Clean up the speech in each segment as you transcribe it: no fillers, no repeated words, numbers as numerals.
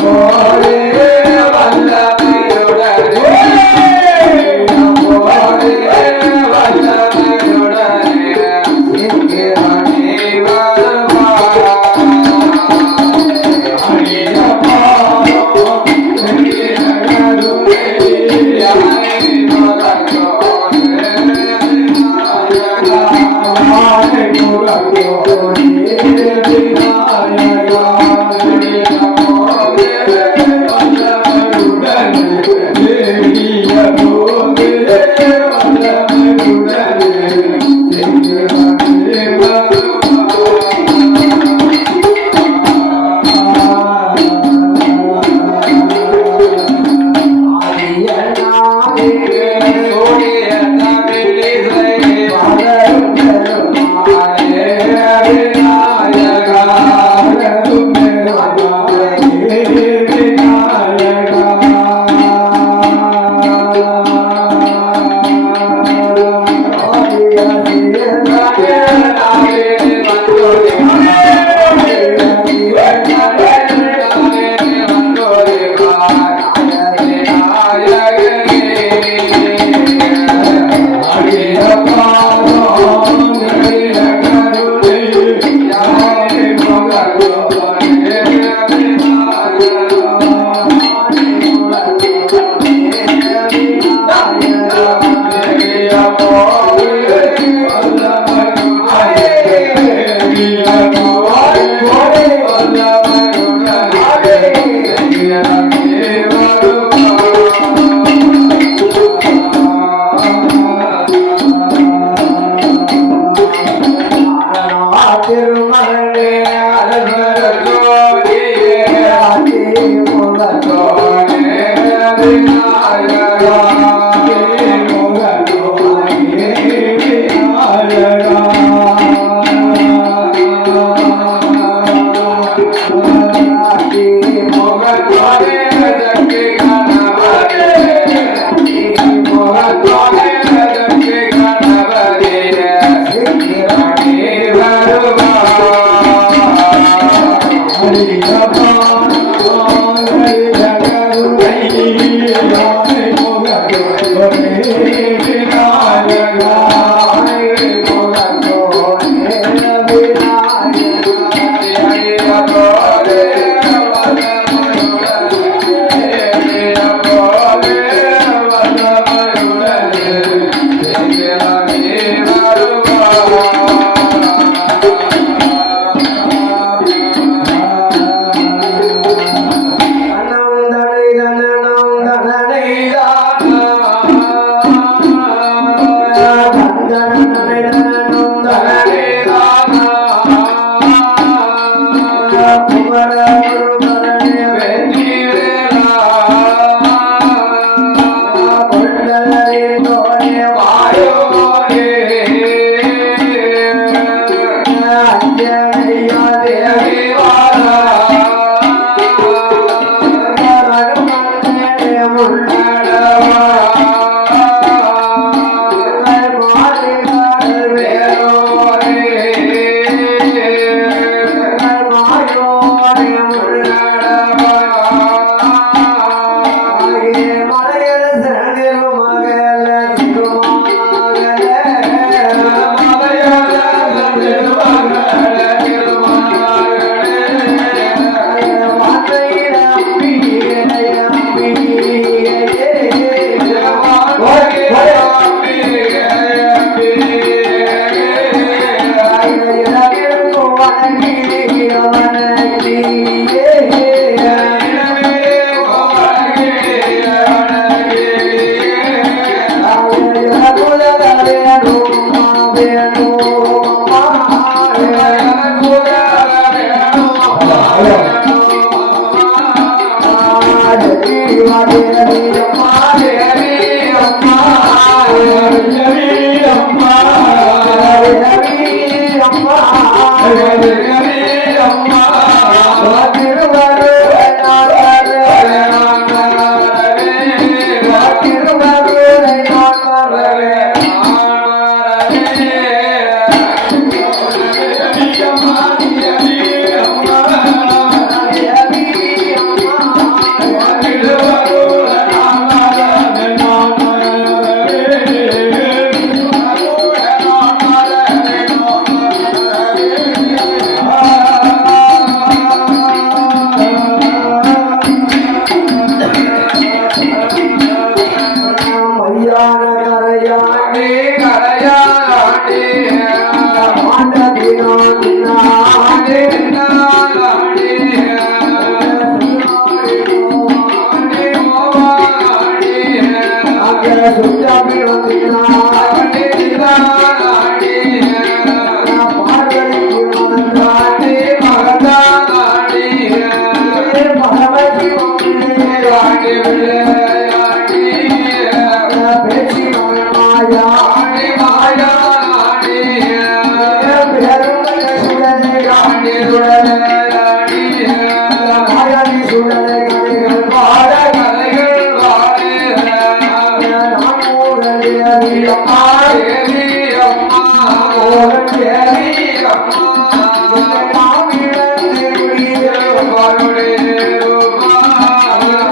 போலே வல்ல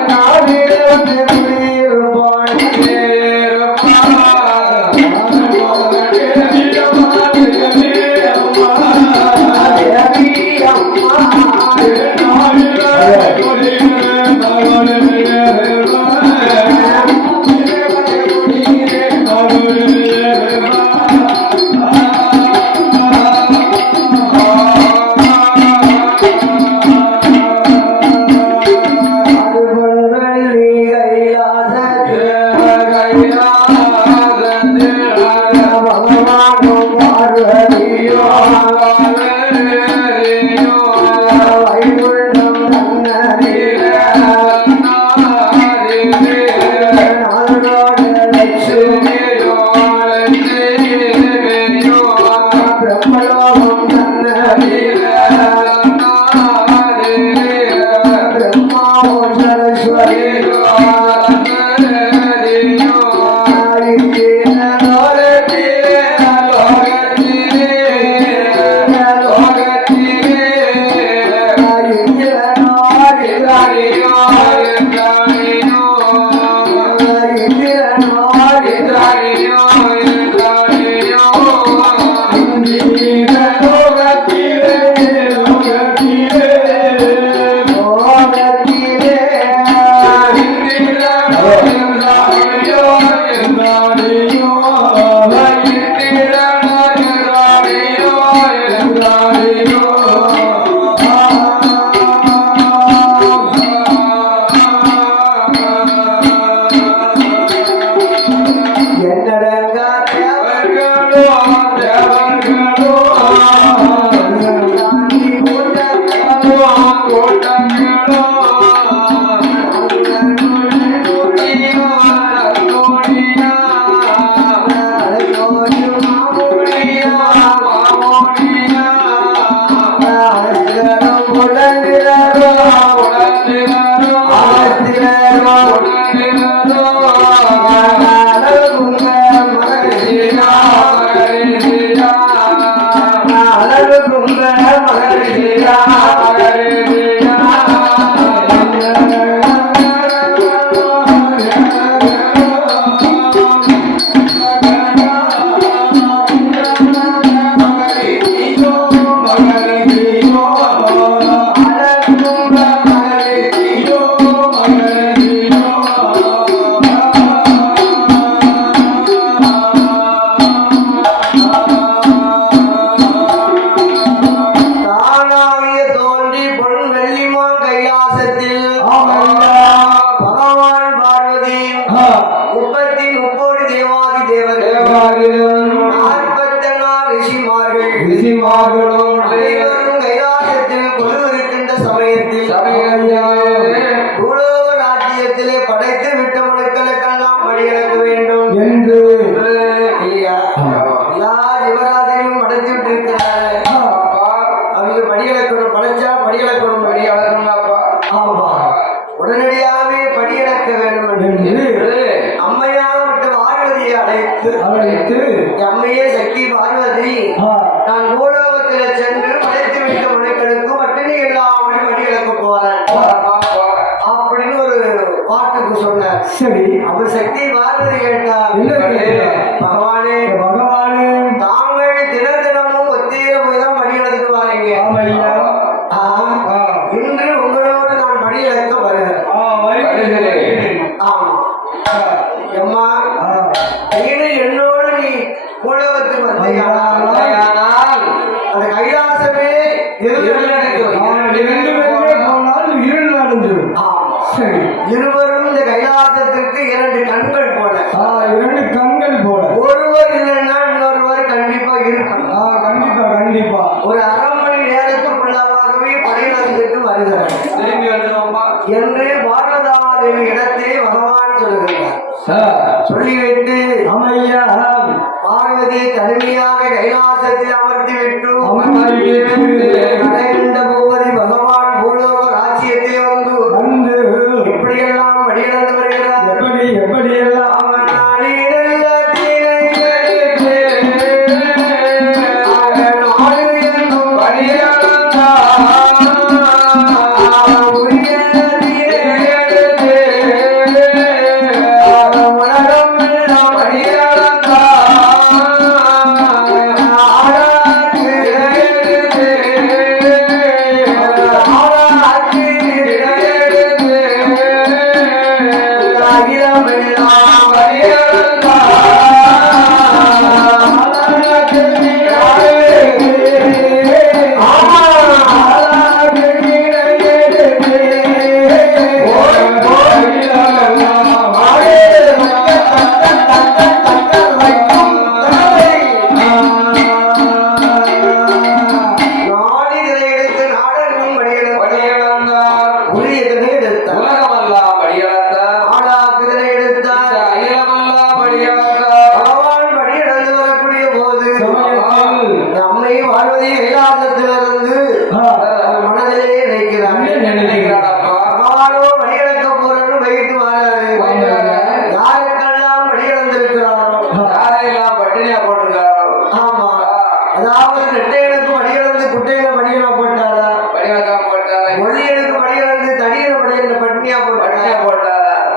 Hare All right.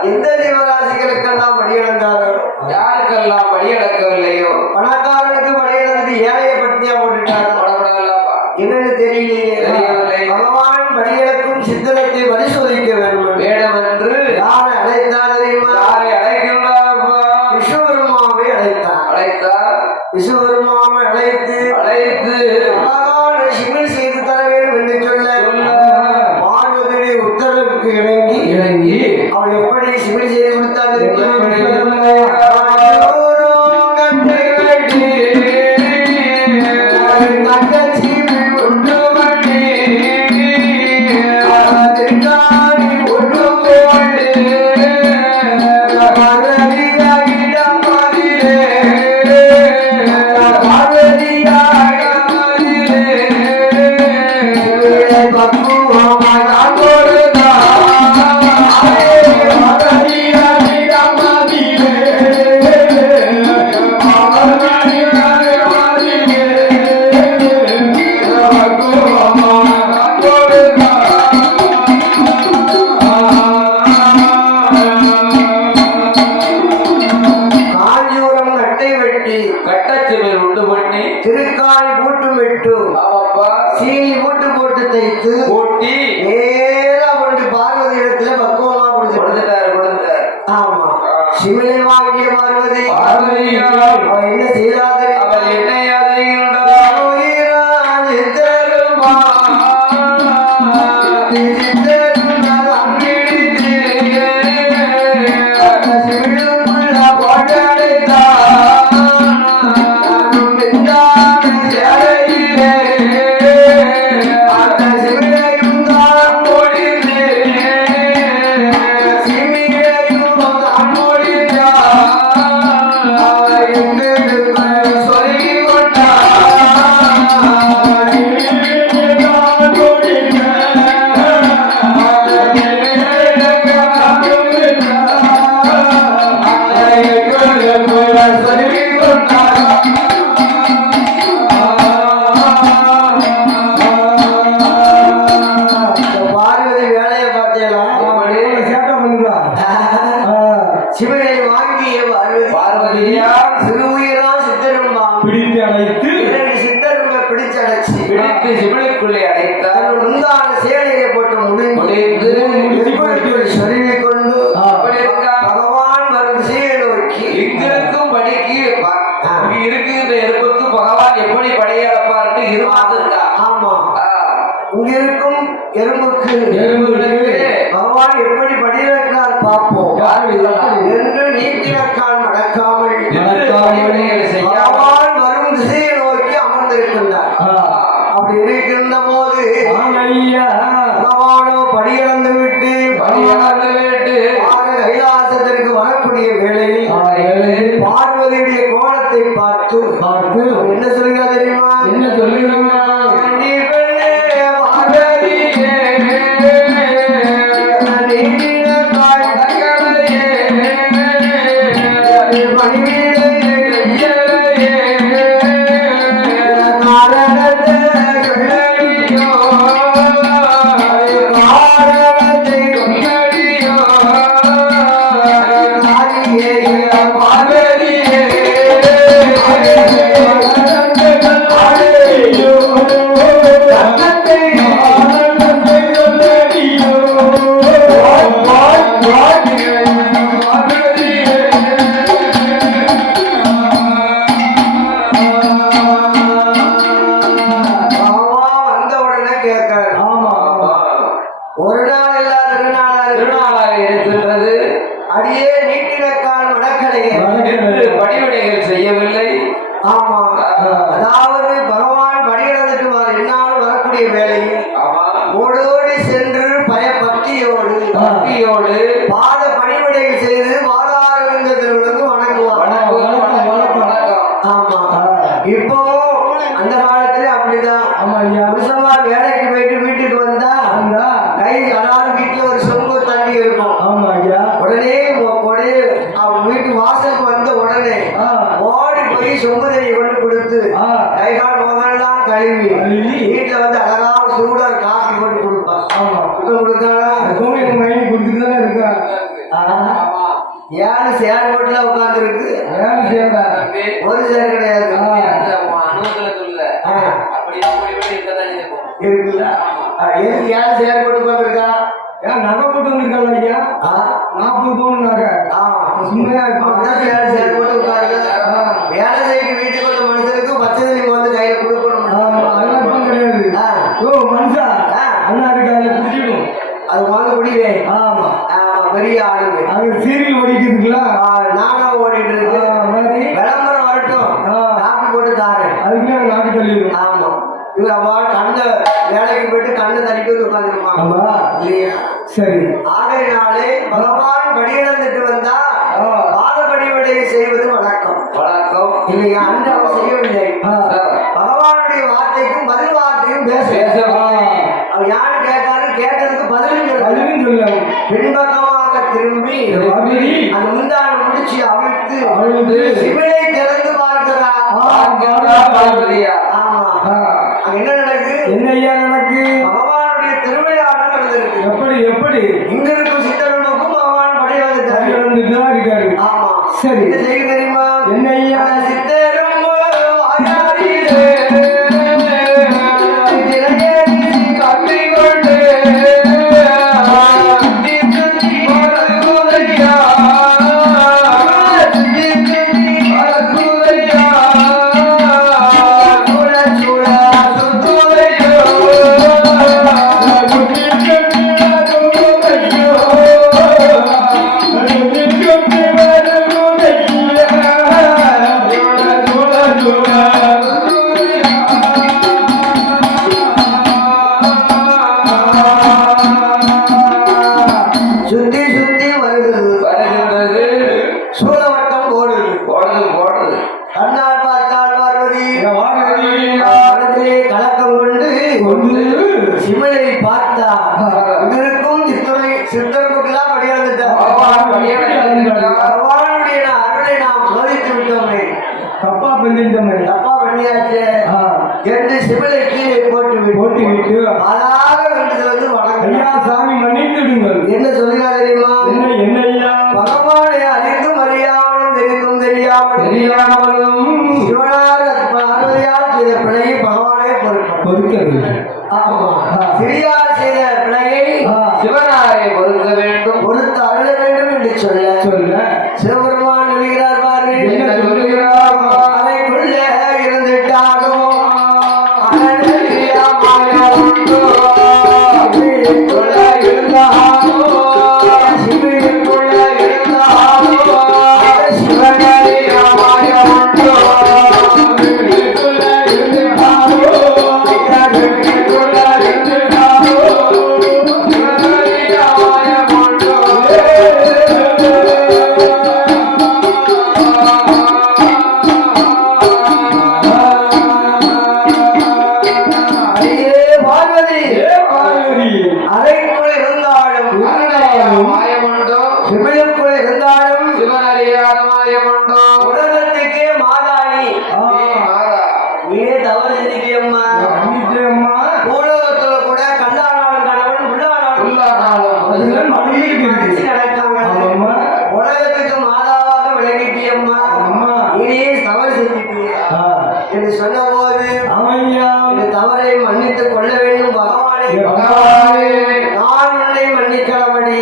எந்த ஜீவராசிகளுக்கெல்லாம் படியளந்தாரோ, யாருக்கெல்லாம் படியளக்கவில்லையோ, பணக்காரனுக்கு படியளந்து ஏழைய பட்டினியா போட்டுட்டாரோ என்னன்னு தெரியவில்லை. பகவான் படியளக்கும் சித்தனத்தை பரிசோதிக்க வேண்டும் என்று யாரை அழைத்தார் தெரியுமா? யாரை அழைக்கின்றார்? விஸ்வபெருமாவை அழைத்தார். விஸ்வபெருமாவை அழைத்து அழகான சிவில் செய்து தர வேண்டும் என்று சொல்ல பார்வதியுடைய உத்தரவுக்கு இணங்கி அவர் எப்படி சிவில் செய்து கொடுத்தார் தெரியுமா? திருக்கால் பூட்டு விட்டு சீனி பூட்டு போட்டு தைத்து ஓட்டி நேரா கொண்டு பார்வதி இடத்துல பக்குவமா கொடுத்துட்டாரு. ஆமா, சிவனை வாங்கிய பார்வதி அவள் என்ன செய்தாரு? அவள் என்ன சிவனை வாங்கிய பார்வதியா சிறுவுயிரா சித்தரும்பா பிடித்து அழைத்து சித்தரும்ப பிடிச்சு அழைச்சி பிடித்து சிவனுக்குள்ளே அழைத்தார். முந்தான சேலையை போட்டு முடிந்து சொருவி கொண்டு பகவான் வரும் திசையை நோக்கி இங்கிருக்கும் படிக்கு இருக்கின்ற எறும்புக்கு பகவான் எப்படி படையளப்பார்னு இருமாந்திருக்கா. ஆமா, இங்க இருக்கும் எறும்புகளுக்கு பகவான் எப்படி படியிழக்கிறார் பார்ப்போம் என்று நீட்டினக்கால் நடக்காமல் பகவான் வரும் திசையை நோக்கி அமர்ந்திருக்கின்றார். அப்படி இருக்கின்ற போது பகவானோ படியிழந்து விட்டு கைலாசத்திற்கு வரக்கூடிய வேளையில் பார்வதியுடைய கோலத்தை பார்த்து என்ன சொல்லுங்க தெரியுமா? என்ன சொல்லுங்க? பாத பணிவிடைகள் செய்து மாதாரவிந்தர்களுக்கு வணங்குவார். ஆமா, இப்போ அந்த காலத்துல அப்படிதான். புருஷன்மார் வேலைக்கு போயிட்டு வீட்டுக்கு வந்தா கை அதாவது வீட்டுல ஒரு சொம்பு தண்ணி இருக்கும். உடனே அவன் வீட்டு வாசலுக்கு வந்த உடனே ஓடி போய் சொம்பு தண்ணி கொண்டு கொடுத்து கை கால் முகம்லாம் கழுவி வீட்டுல வந்து அழகான சூடா காஃபி போட்டு கொடுப்பான். கொடுத்தாலும் ஆமா. ஏழு சேர் போட்டுல உட்கார்ந்து இருக்கு தம்பி, ஒரு சேர் கிடையாது அந்த அனுபவத்துல சொல்லல. ஆ, அப்படி அப்படி இப்படி இருக்கதான் இருக்கும். இருக்குல்ல எதுக்கு ஏழு சேர் போட்டு உட்காந்துருக்கா நகை போட்டு வந்திருக்காங்க ஐயா 40 பவுன் நகை சும்மையா ஏழு சேர் போட்டு உட்காருங்க வேலை செய்ய வீட்டுக்கு வந்த மனுஷனுக்கு பச்சை தண்ணி வந்து கையில கொடுக்கணும் அதெல்லாம் கிடையாது ஓ மனுஷா அண்ணா இருக்கு அதுல குடிச்சிடும் அது வாங்க முடியவே ஆமா பெரிய ஆளுங்க அங்க சீரியல் ஓடிக்குதுங்களா நானும் ஓடிட்டு இருக்கு மாதிரி விளம்பரம் வரட்டும் காப்பி போட்டு தாரேன் அதுக்குமே நாட்டு தள்ளிடும் ஆமா இவங்க அம்மா கண்ணை வேலைக்கு போயிட்டு கண்ணை தள்ளிட்டு வந்து உட்காந்துருப்பாங்க ஆமா இல்லையா சரி ஆகையினாலே பகவான் படியிழந்துட்டு வந்தா பாதபடிவடை செய்வது வழக்கம் வணக்கம். இல்லையா அன்று அவர் செய்யவில்லை பகவானுடைய வார்த்தைக்கும் பதில் வார்த்தையும் பேசுவாங்க அவர் யாரு கேட்டாரு கேட்டதுக்கு பதிலும் அதுவும் சொல்ல பின்பக்கமாக திரும்பி அந்த முந்தான முடிச்சு அவிழ்த்து சிவனை திறந்து பார்க்கிறார் பார்வதியா? ஆமா அங்க என்ன நடக்கு என்ன ஐயா எனக்கு பகவானுடைய திருவிளையாடல் நடந்திருக்கு எப்படி எப்படி இங்க இருக்கும் சித்தர்களுக்கும் பகவான் படியாதுட்டாரு வந்துட்டுதான் இருக்காரு ஆமா சரி என்ன செய்ய தெரியுமா என்ன ஐயா சித்தரும் சுத்தி சுத்தி வருகிறது வருகின்றது. சூழவட்டம் ஓடுது போடுறது. கண்ணால் பார்த்தால் பார்வதி பார்வதி. மனத்திலே கலக்கம் கொண்டு சிவனை பார்த்தா ஆ. இருக்கும் சித்தர்களுக்கெல்லாம் பகவான் படியாதுட்டார். பகவானுடைய அருளை நாம் சோதித்து விட்டோமே தப்பா பண்ணிட்டோமே தப்பா பண்ணியாச்சு என்று சிவனை கீழே போட்டு விட்டு அழகாக வேண்டுதல் வந்து வணக்கம் ஐயா சாமி மன்னித்துடுங்கள் என்ன சொல்லுங்க தெரியுமா என்ன என்ன ஐயா பகவானை அறிந்தும் அறியாமலும் தெரிந்தும் தெரியாமலும் சிவனார் பார்வதியால் செய்த பிழையை பகவானே பொறுக்கிறது ஆமா சிறியார் செய்த பிழையை சிவனாரை பொறுக்க வேண்டும். பொறுத்து அருள வேண்டும் என்று சொல்ல சிவபெருமான் சொல்கிறார் பாரு என்ன சொல்லுகிறார்? அறைக்குள்ள இருந்துட்டாலும் அறைக்குள் இருந்தாலும் மாயமுண்டோ? சிவனுக்குள் இருந்தாலும் சிவனறியாத மாயமுண்டோ? உலகத்துக்கே மாதாணி நீயே தவறு செஞ்சுட்டியம்மா அம்மா பூலோகத்துல கூட கல்லானாலும் கணவன் உள்ளானாலும் அதுதான் மனைவி நடக்காங்க ஆமாம்மா. உலகத்துக்கு மாதாவாக விளங்கிட்டியம்மா அம்மா. நீயே தவறு செஞ்சுட்டிய என்று சொன்ன போது ஆமையா இந்த தவறை மன்னித்துக் கொள்ள வேண்டும் பகவானே பகவானே. நான் உன்னை மன்னிக்கிறபடி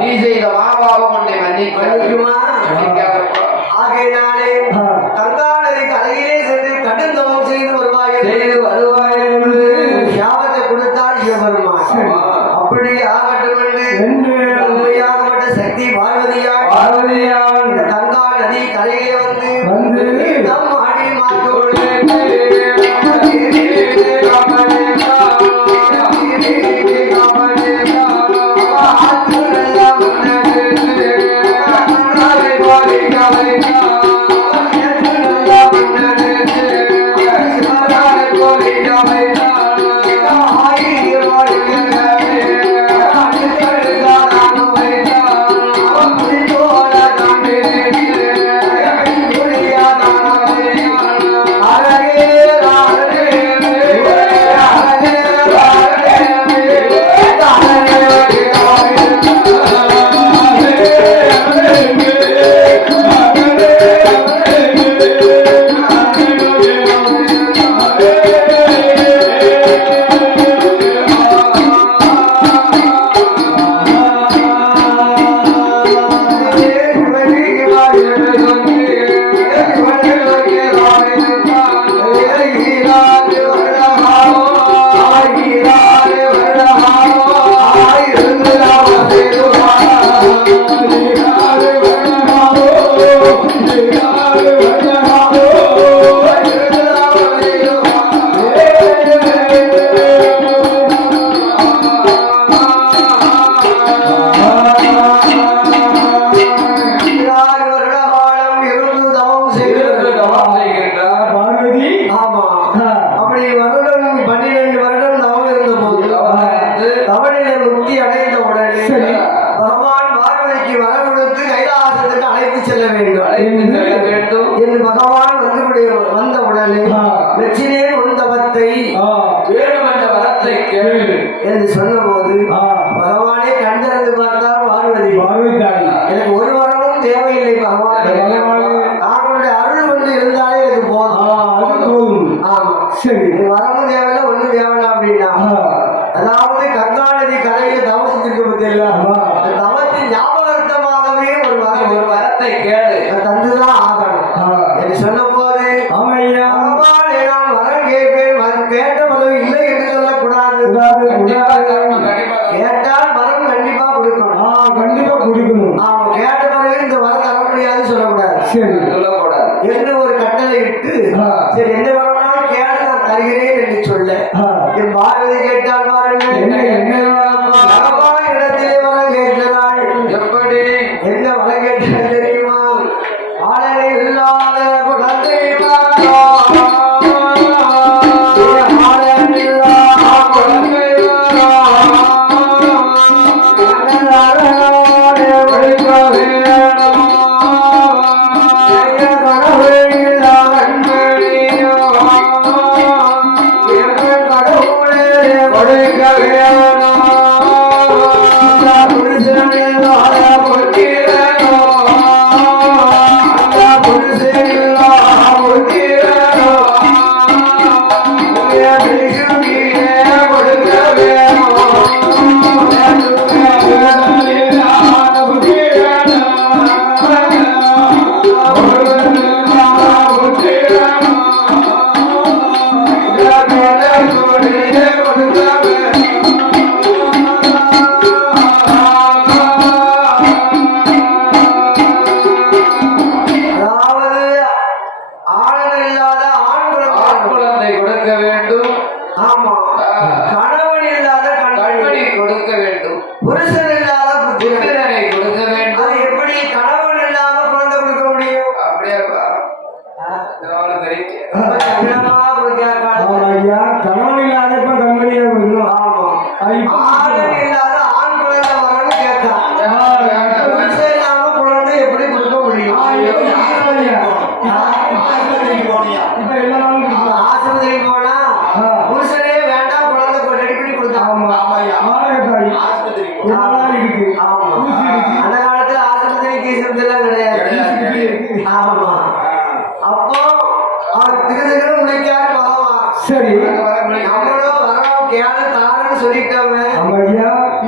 நீ செய்த மாபாவம் உன்னை மன்னிக்குமா மன்னிக்காதப்பா. ஆகையினாலே கங்கா நதிக்கு அருகிலே சென்று கடுந்தவம் செய்து வருவாய் என்று சாபத்தை கொடுத்தார் சிவபெருமான் சரி. அப்படி ஆகட்டும் என்று உண்மையாகப்பட்ட சக்தி பார்வதியால் பார்வதியால் இந்த கங்கா நதி கரையிலே வந்து நம் ஆடி மாற்றோடு ஆயிரம் என்று சொன்னபோது பகவானே கண்டறிந்து பார்த்தால் பார்வதி எனக்கு ஒரு வரமும் தேவையில்லை பகவான், அவனுடைய அருள் வந்து இருந்தாலே எனக்கு போதும். ஆமா சரி, வரமும் தேவையில்லை ஒண்ணும் தேவையில்லை அப்படின்னா, அதாவது கங்கா நதி கரையில தவசித்திருக்க பத்தியில்ல, தவத்தின் ஞாபகார்த்தமாகவே ஒரு வரத்தை கேளு தந்துதான் ஆகணும் என்று சொன்ன போது பகவானே நான் வரம் கேட்பேன், கேட்ட பதவி இல்லை என்று சொல்லக்கூடாது. கேட்டால் வரம் கண்டிப்பா கொடுக்கணும், கண்டிப்பா கொடுக்கணும். ஆமா, கேட்ட பிறகு இந்த வரம் தர முடியாது சொல்லக்கூடாது, சரி சொல்லக்கூடாது என்று ஒரு கட்டளை இட்டு, சரி எந்த வரம்னாலும் கேட்டு நான் தருகிறேன் என்று சொல்ல, என் பார்வதி கேட்டால் பகவான் இடத்திலே வரம் கேட்கிறாள். எப்படி என்ன வரம் கேட்டால் தெரியுமா? ஆளனை இல்லாத குழந்தை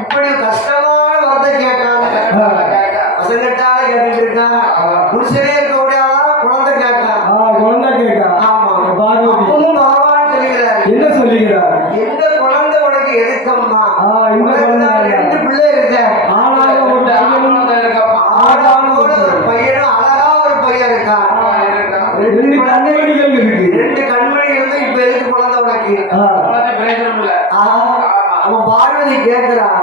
இப்படி கஷ்டமான வார்த்தை கேட்டாங்க, பசங்கட்டால கேட்டுட்டு இருக்கா, புருஷனே இருக்க முடியாத குழந்தை கேட்டா, குழந்தை கேட்டா. ஆமா, அப்பவும் பகவான் சொல்லுகிறார். என்ன சொல்லுகிறார்? எந்த குழந்தை உனக்கு எதுக்கம்மா? ரெண்டு பிள்ளை இருக்க, ஆனாலும் ஒரு பையனும் அழகா ஒரு பையன் இருக்கான், ரெண்டு கண்மணிகள் இருக்கு, ரெண்டு கண்மணிகள் இருந்து இப்ப எதுக்கு குழந்தை உனக்கு? அவன் பார்வதி கேட்கிறான்,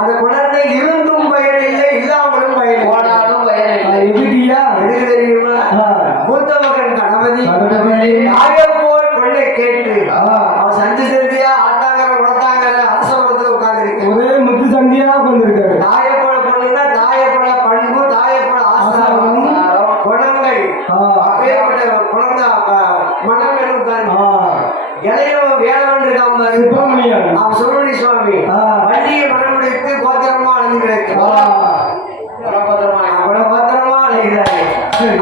அந்த குழந்தை இருந்தும் பயன் இல்லை, இல்லாமலும் பயன், போனாலும் பயன் இல்லை. எதுக்கியா? எதுக்கு தெரியுமா? மூத்த மகன் கணபதி போல் கொள்ளை கேட்டு அவன் சந்தி சந்தியா ஆட்டாங்கிற உடத்தாங்கிற அரசபுரத்துல உட்கார்ந்து இருக்கு, ஒரே முத்து சந்தியா கொண்டிருக்காரு. தாயப்போல பொண்ணுன்னா தாயப்போல பண்பு, தாயப்போல ஆசாரம், குணங்கள், அப்பேற்பட்ட குழந்தை மனம் உட்கார்ந்து இளைய வேளாண் இருக்காம அவன் சுப்பிரமணிய சுவாமி வண்டியை மனம் முடித்து கோத்திரமா அழைந்து கிடைக்கும், பத்திரமா அழைகிறாரு.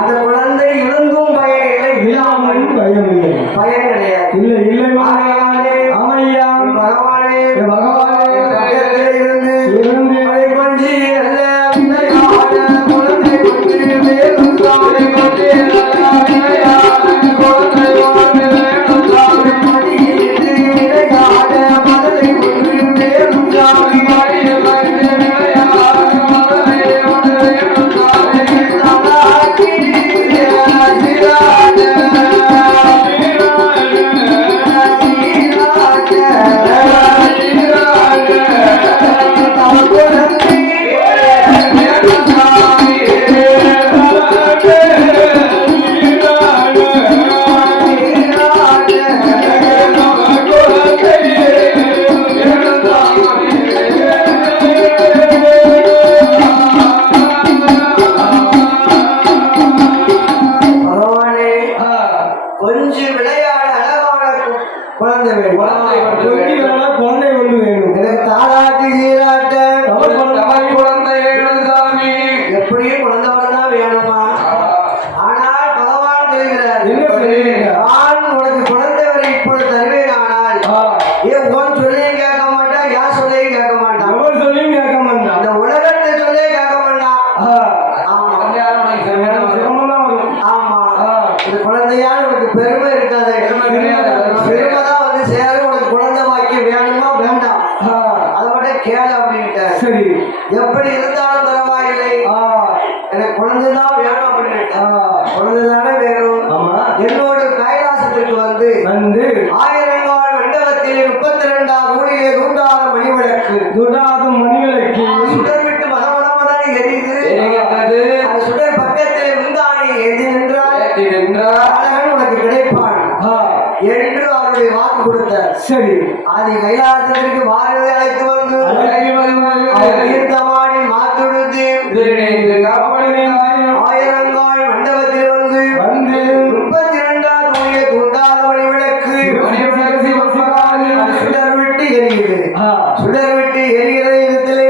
அந்த குழந்தை இருந்தும் பயன் இல்லை, இல்லாமல் பயம் இல்லை, பயன் கிடையாது. இல்லை இல்லை ஆமையா, பகவானே பகவானே இருந்து இருந்து கொஞ்சி அல்ல குழந்தை சரி ஆதி கைலாசத்திற்கு பார்வதி அழைத்து வந்து அவர் தீர்த்தமாடி மாத்துடுத்து ஆயிரங்கால் மண்டபத்தில் வந்து 32ஆம் தூய தூண்டாத மணி விளக்கு சுடர் விட்டு எரியுது. சுடர் விட்டு எரிகிற இடத்திலே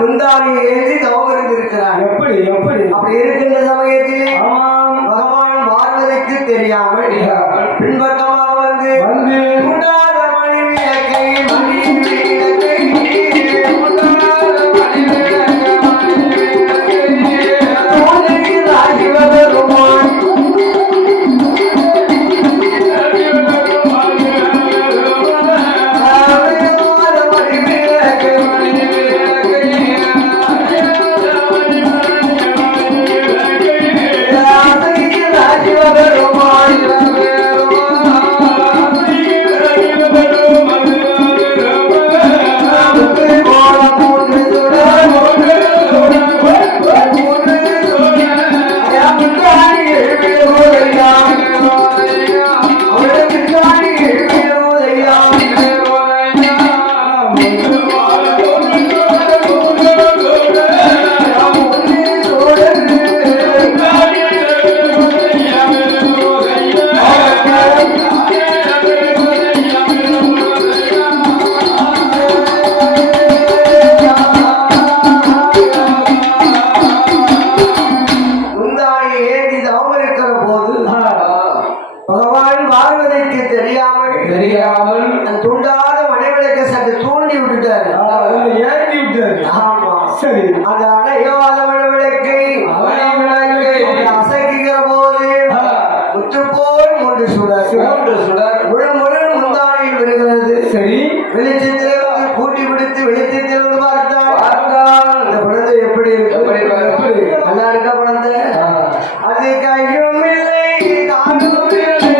முந்தானியை எழுதி தவம் இருந்திருக்கிறார். எப்படி எப்படி அப்படி இருக்கின்ற சமயத்திலே பகவான் பார்வதிக்கு தெரியாமல் பின்பக்கமாக வந்து தூண்டாத மணி விளக்கை மணி விளக்கை சிவபெருமான் தூண்டாத மனைவிளக்க சற்று தூண்டி விட்டுட்டாரு. ஏற்றி விட்டாரு. ஆமா சரி அந்த அணையாத மனைவிளக்கை அசைக்கிற போது முற்றுப்போல் மூன்று சுடர் முழு முழு முந்தானையில் விழுகிறது. சரி வெளிச்சத்தில் வந்து கூட்டி பிடித்து வெளிச்சத்தில் வந்து பார்த்தால் அந்த குழந்தை எப்படி இருக்கு? நல்லா இருக்கா குழந்தை? அது கையும் இல்லை காலும் இல்லை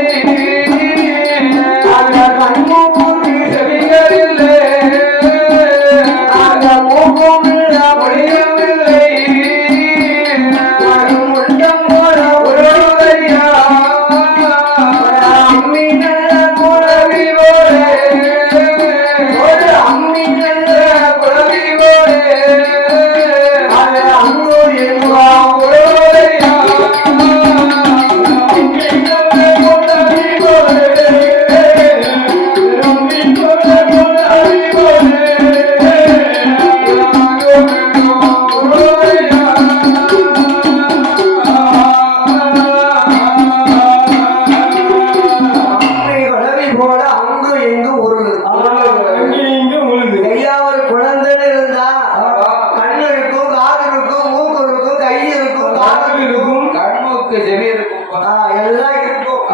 எல்லாம் இருக்கும்.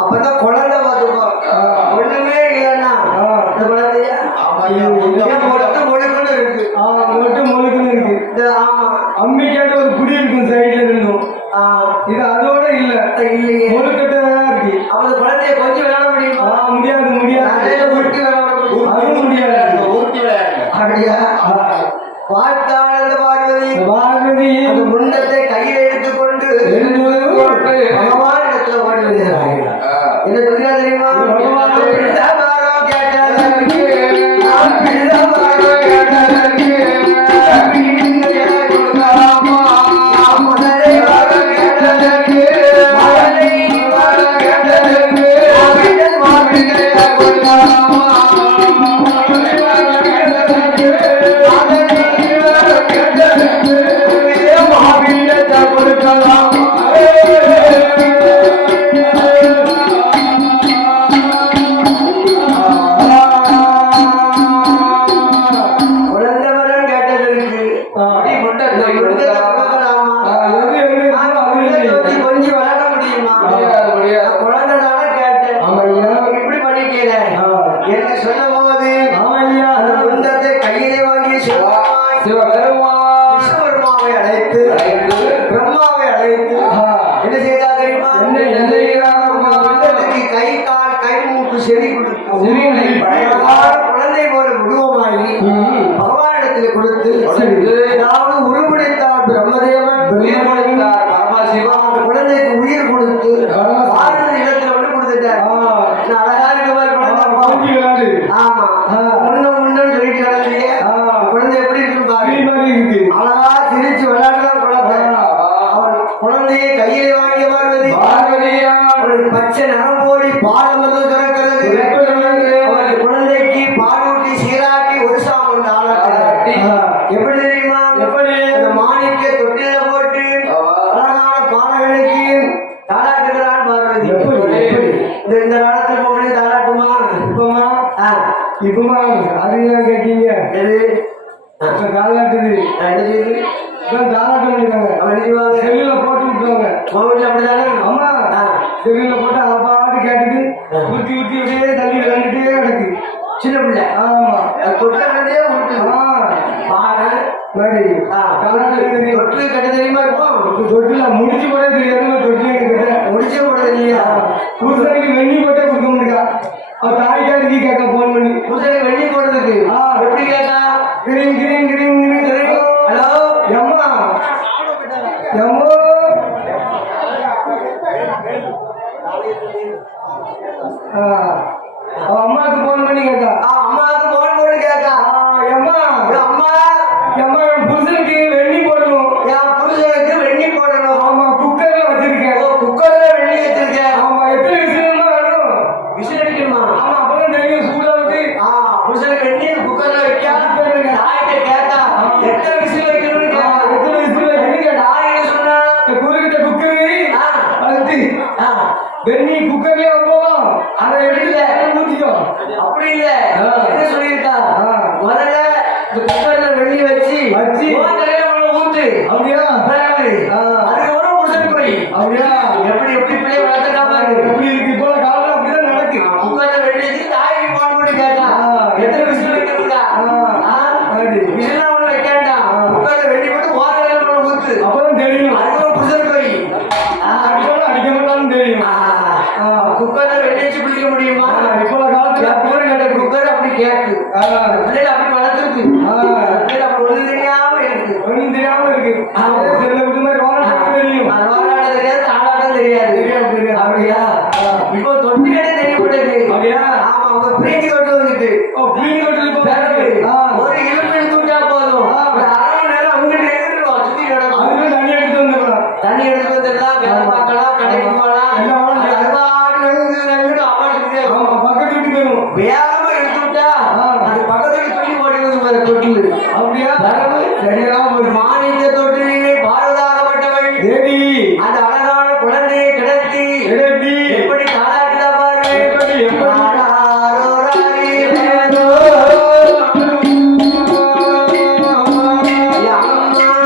அப்பதான் குழந்தை பார்த்துக்கோ. ஒண்ணுமே இல்லைன்னா இந்த குழந்தைய மொட்டு மொழுக்குன்னு இருக்கு. மொட்டு மொழுக்குன்னு இருக்கு. ஆமா அம்மி கேட்ட ஒரு குடி இருக்கும் சைட்ல இருந்தும். இது அதோட இல்ல இல்லையே மொழுக்கட்டதான் இருக்கு. அவன் குழந்தைய கொஞ்சம் விளையாட முடியுமா? முடியாது முடியாது. உருட்டி விளையாட முடியும். அதுவும் முடியாது. ஊட்டி விளையாடுங்க. அப்படியா? பார்த்தாள் அந்த பார்வதி அந்த முண்டத்தை கையில் எடுத்துக்கொண்டு பகவான் இடத்துல ஓடி வருகிறார்கள். என்ன சொல்றா தெரியுமா? பிள்ளைவாரம் கேட்டதற்கு பிள்ளைவாரம் கேட்டதற்கு முதலை வாரம் கேட்டதற்கு மழலை வாரம் கேட்டதற்கு மாப்பிள்ளை கொண்டாமா கொஞ்சம் விளையாட முடியுமா? குழந்தை தானே கேட்டேன். இப்படி பண்ணிக்கிறேன் என்று சொன்ன போது அந்த முண்டத்தை கையிலே வாங்கி விஸ்வபெருமாவை அழைத்து பிரம்மாவை அழைத்து என்ன செய்தா தெரியுமா? முண்டத்துக்கு கை கால் கை மூக்கு செவி கொடுத்து குழந்தை போல உருவமாகி பகவானிடத்தில் கொடுத்து அதாவது உருவடைத்தார் பிரம்மதேவன் பரமசிவா அந்த குழந்தைக்கு உயிர் கொடுத்து வாழ்ந்த இடத்துல வந்து கொடுத்துட்டார். அழகா இருக்க மாதிரி குழந்தை தாலாட்டு. ஆமா முன்னு சொல்லிட்டு கிடந்தீங்க குழந்தை எப்படி இருக்கு பாரு கிளி மாதிரி இருக்கு. அழகா சிரிச்சு விளையாடுதான் குழந்தை அவன் குழந்தையை கையிலே வாங்கிய பார்வதி பார்வதியா அவனுக்கு பச்சை நரம் போடி பாலமர்ந்து திறக்கிறது அவனுக்கு குழந்தைக்கு பாலூட்டி சீராட்டி ஒரு சாமன் ஆளாட்டி எப்படி தெரியுமா எப்படி? இந்த மாணிக்க தொட்டில போட்டு அழகான பாலகளுக்கு தாளாட்டுகிறான் பார்வதி எப்படி? இந்த காலத்துல போய் தாளாட்டுமா இப்பமா ஆ, இப்பமா அதுதான் கேட்டீங்க. எது இப்ப தாலாட்டுது. என்ன செய்யுது இப்ப தாலாட்டு பண்ணிருக்காங்க. அவன் என்ன செய்வாங்க செல்லுல போட்டு விட்டுருவாங்க. கோவில் அப்படிதானே அம்மா ஆ, செல்லுல போட்டு அவ பாட்டு கேட்டுட்டு ஊத்தி ஊத்தி அப்படியே தள்ளி விளையாண்டுட்டே கிடக்கு. சின்ன பிள்ளை ஆமா தொட்டிலே உருட்டு பாரு சரி தாலாட்டு தொட்டில் கட்ட தெரியுமா இருக்கும் தொட்டில முடிச்சு போட தெரியாது. தொட்டில கிட்ட முடிச்சே போட இல்லையா பூசணிக்கு வெண்ணி போட்டே கொடுக்க முடியா. அவ தாய்க்காருக்கு கேட்க போன் பண்ணி பூசணி வெள்ளி போடுறதுக்கு எப்படி கேட்டா cream cream cream cream. Hello எம்மா எம்மோ அவ அம்மாவுக்கு போன் பண்ணி கேட்டா அம்மாவுக்கு போன் போட்டு கேட்டா எம்மா அம்மா எம்மா என் புருஷனுக்கு வெண்ணி போடணும். என் புருஷனுக்கு வெண்ணி போடணும் ஆமா குக்கர்ல வச்சிருக்கேன். குக்கர்ல வெள்ளி வச்சிருக்கேன் ஆமா எத்தனை விசில் வேணும்? விசில் அடிக்கணுமா ஆமா அப்பதான் தெரியும் சூடா வந்து. புருஷனுக்கு வெண்ணி குக்கர்ல வைக்க தாய்கிட்ட கேட்டா எத்தனை விசில் வைக்கணும்னு கேட்டா எத்தனை விசில் வைக்கணும் கேட்டா தாய் என்ன சொன்னா குறுக்கிட்ட குக்கரு அழுத்தி ஆ, வெண்ணி குக்கர்லயே வைப்போம். அதை எடுத்து ஊத்திக்கோ. அப்படி இல்ல என்ன சொல்லியிருக்கா முதல்ல இந்த குக்கர்ல வெள்ளி வச்சு வச்சு ஊத்து அப்படியா? அதுக்கப்புறம் புருஷனுக்கு வை அப்படியா? எப்படி எப்படி பிள்ளைய வளர்த்துக்கா பாரு எப்படி இருக்கு இப்போ காலம் அப்படிதான் நடக்கு. குக்கர்ல வெள்ளி வச்சு தாய்க்கு போன் பண்ணி கேட்டா எத்தனை விசில் வைக்கிறதுக்கா விசிலாம் ஒண்ணு வைக்க வேண்டாம் குக்கர்ல வெள்ளி போட்டு ஓட்டல ஊத்து அப்பதான் தெரியும். அதுக்கப்புறம் புருஷனுக்கு வை அடிக்கணும் அடிக்க மாட்டான்னு தெரியும். குக்கர்ல வெள்ளி வச்சு பிடிக்க முடியுமா இப்போ காலத்துல எப்போது கேட்ட குக்கர் அப்படி கேட்டு பிள்ளைகள் அப்படி வளர்த்துருக்கு பிள்ளைகள் அப்படி ஒண்ணு தெரியாம இருக்கு ஒன்றும் தெரியாம இருக்கு. செல்ல விட்டு மாதிரி வாழ தெரியும். ரோலாட்டம் தெரியாது தாளாட்டம் தெரியாது அப்படியா இப்போ தொட்டிலே தெரியப்பட்டது அப்படியா? ஆமா அவங்க பிரீத்தி கொண்டு வந்துட்டு பிள்ளைங்க வீட்டுக்கு பிறகு போறாங்க. ஒரு இழுப்பு தூண்டா போதும் ஒரு அரை மணி நேரம் அங்கிட்டு எழுந்துருவோம் சுத்தி கிடக்கும் அதுவே தண்ணி எடுத்து வந்துடலாம். தண்ணி எடுத்து வந்துடலாம் வேலை பார்க்கலாம் கடைக்கு போகலாம் அம்மாட்டுக்கிட்டே ஆமா பக்கத்து வீட்டுக்கு போயிடும். வேகமா எடுத்து விட்டா அது பக்கத்துல துணி ஓடினது பாரு தொட்டில் அப்படியா? சரியா ஒரு மாணிக்க தொட்டிலே பாரதாகப்பட்டவள் தேவி அந்த அழகான குழந்தையை கிடத்தி எடத்தி எப்படி தாளாட்டுதா பாரு எப்படி எப்படி ஆராரோ ராரீரோ. ஐயா, அம்மா.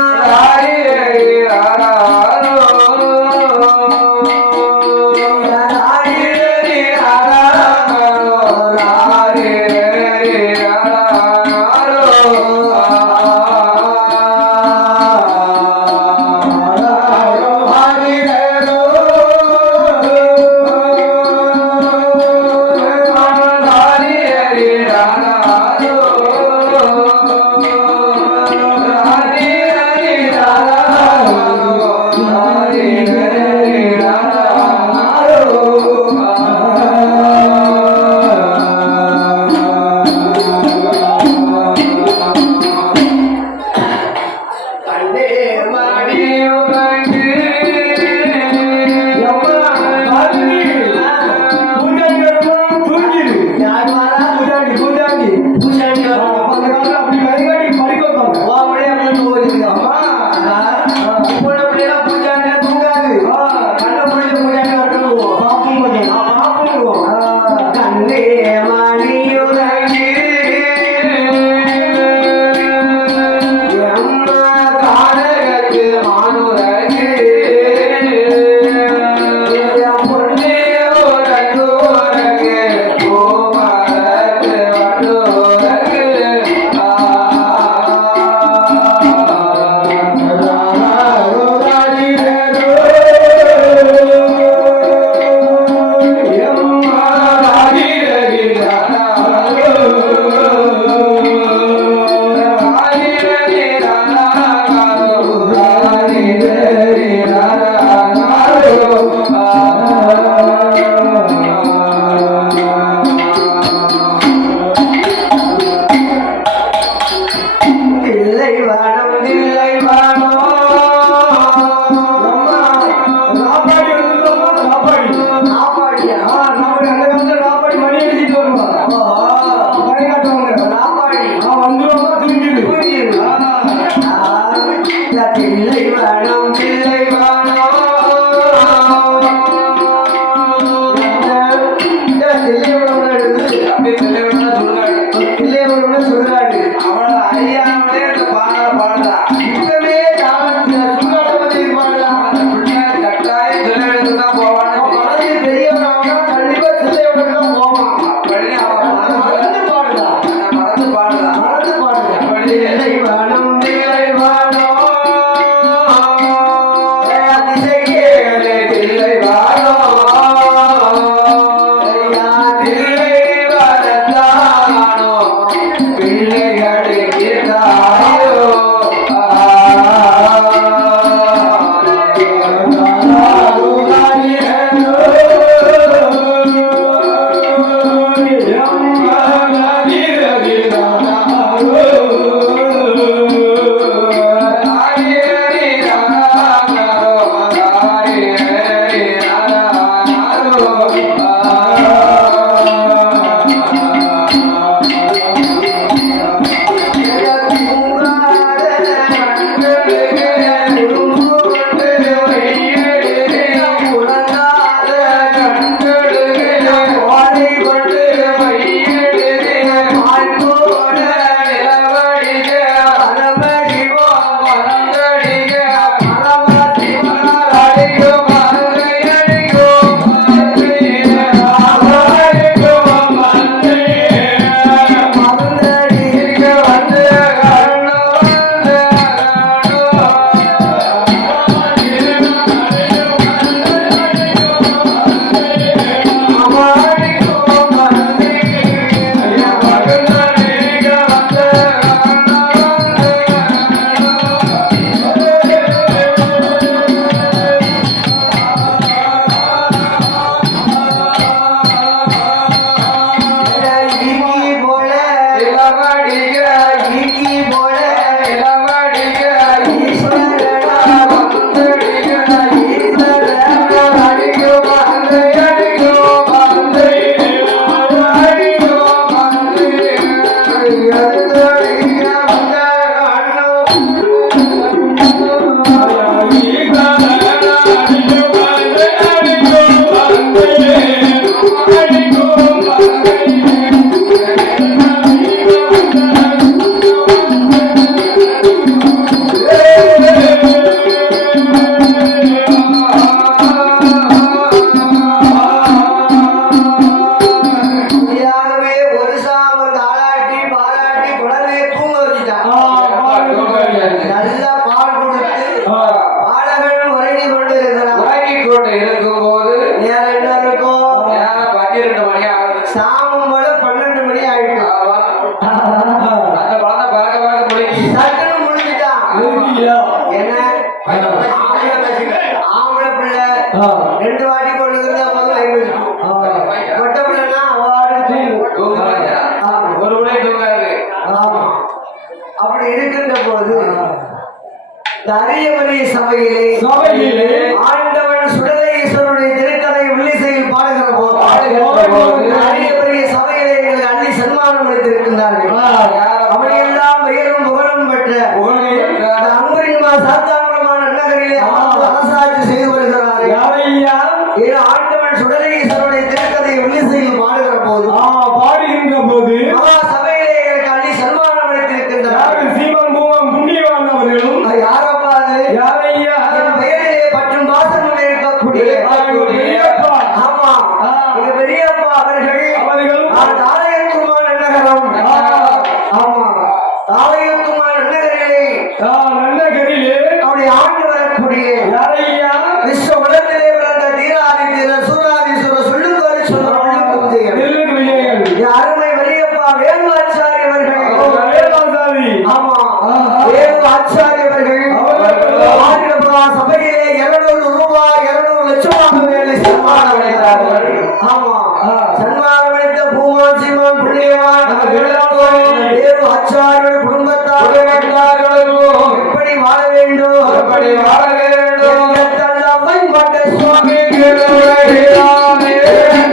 2 வாட்டி கொண்டு இருந்தா போதும் ஐம்பது கொட்டப்படனா அவார்டு தூங்கும். தூங்குவாங்க. ஆமா. ஒரு முறை தூங்காது. ஆமா. அப்படி இருக்கின்ற போது இந்த அரிய பெரிய சபையிலே ஆண்டவன் சுடலை ஈஸ்வரனுடைய திருக்கதை உள்ளிசையில் பாடுகிற போது அரிய பெரிய சபையிலே எங்களுக்கு அள்ளி சன்மானம் அளித்திருக்கின்றார்கள். அப்படியெல்லாம் பெயரும் புகழும் பெற்ற இந்த அன்பரின் சாத்தாங்குளமான நன்னகரிலே அமர்ந்து அரசாட்சி செய்து வருகிறார்கள். ஆண்டவன் சுடலை ஈஸ்வரனுடைய திருக்கதை உள்ளிசையில் பாடுகிற போது பாடுகின்ற போது சபையிலே எங்களுக்கு அள்ளி சன்மானம் அளித்திருக்கின்றார்கள். சீமன் பூமன் புண்ணியவான் அவர்களும் யாரப்பா அது? யாரையா என் பெயரிலே பற்றும் பாசமுள்ள இருக்கக்கூடிய பெரியப்பா. ஆமா எங்க பெரியப்பா அவர்கள் தாளையத்துமான் நன்னகரம். ஆமா தாளையத்துமான் நன்னகரிலே நன்னகரிலே அப்படி ஆண்டு வரக்கூடிய யாரையா விஸ்வ உலகத்திலே பிறந்த தீராதித்யர் சூராதீஸ்வரர் சொல்லுக்கோரி நெல்லு விஜயங்கள் அருமை பெரியப்பா வேலு ஆச்சாரி அவர்கள். ஆமா வேலு ஆச்சாரி அவர்கள் சபையிலே 200 ரூபாய் 200 லட்சமாக வேலை சன்மானம் அளித்தார்கள். ஆமா சன்மானம் அளித்த பூமான் சீமான் புண்ணியவான் வேலு ஆச்சாரிய குடும்பத்தார் எப்படி வாழ வேண்டும் எப்படி வாழ வேண்டும்? பயன்பட்ட சுவாமி அனைத்து வாங்கி வாழ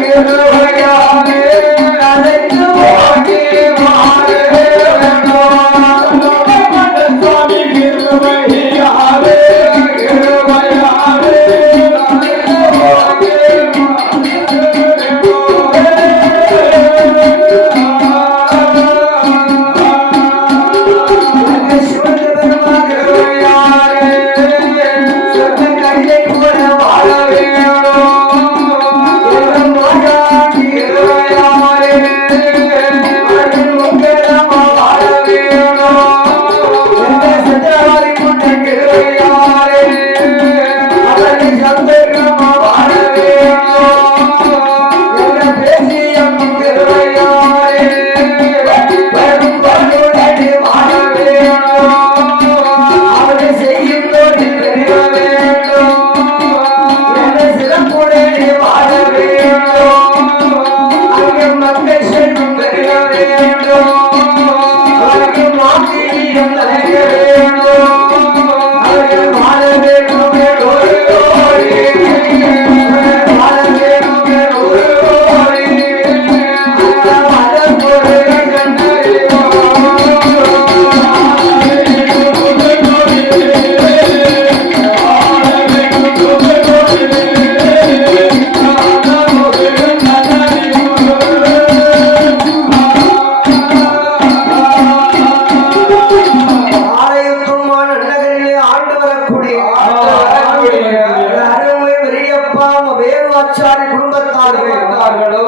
ஆச்சாரி குடும்பத்தார்கள்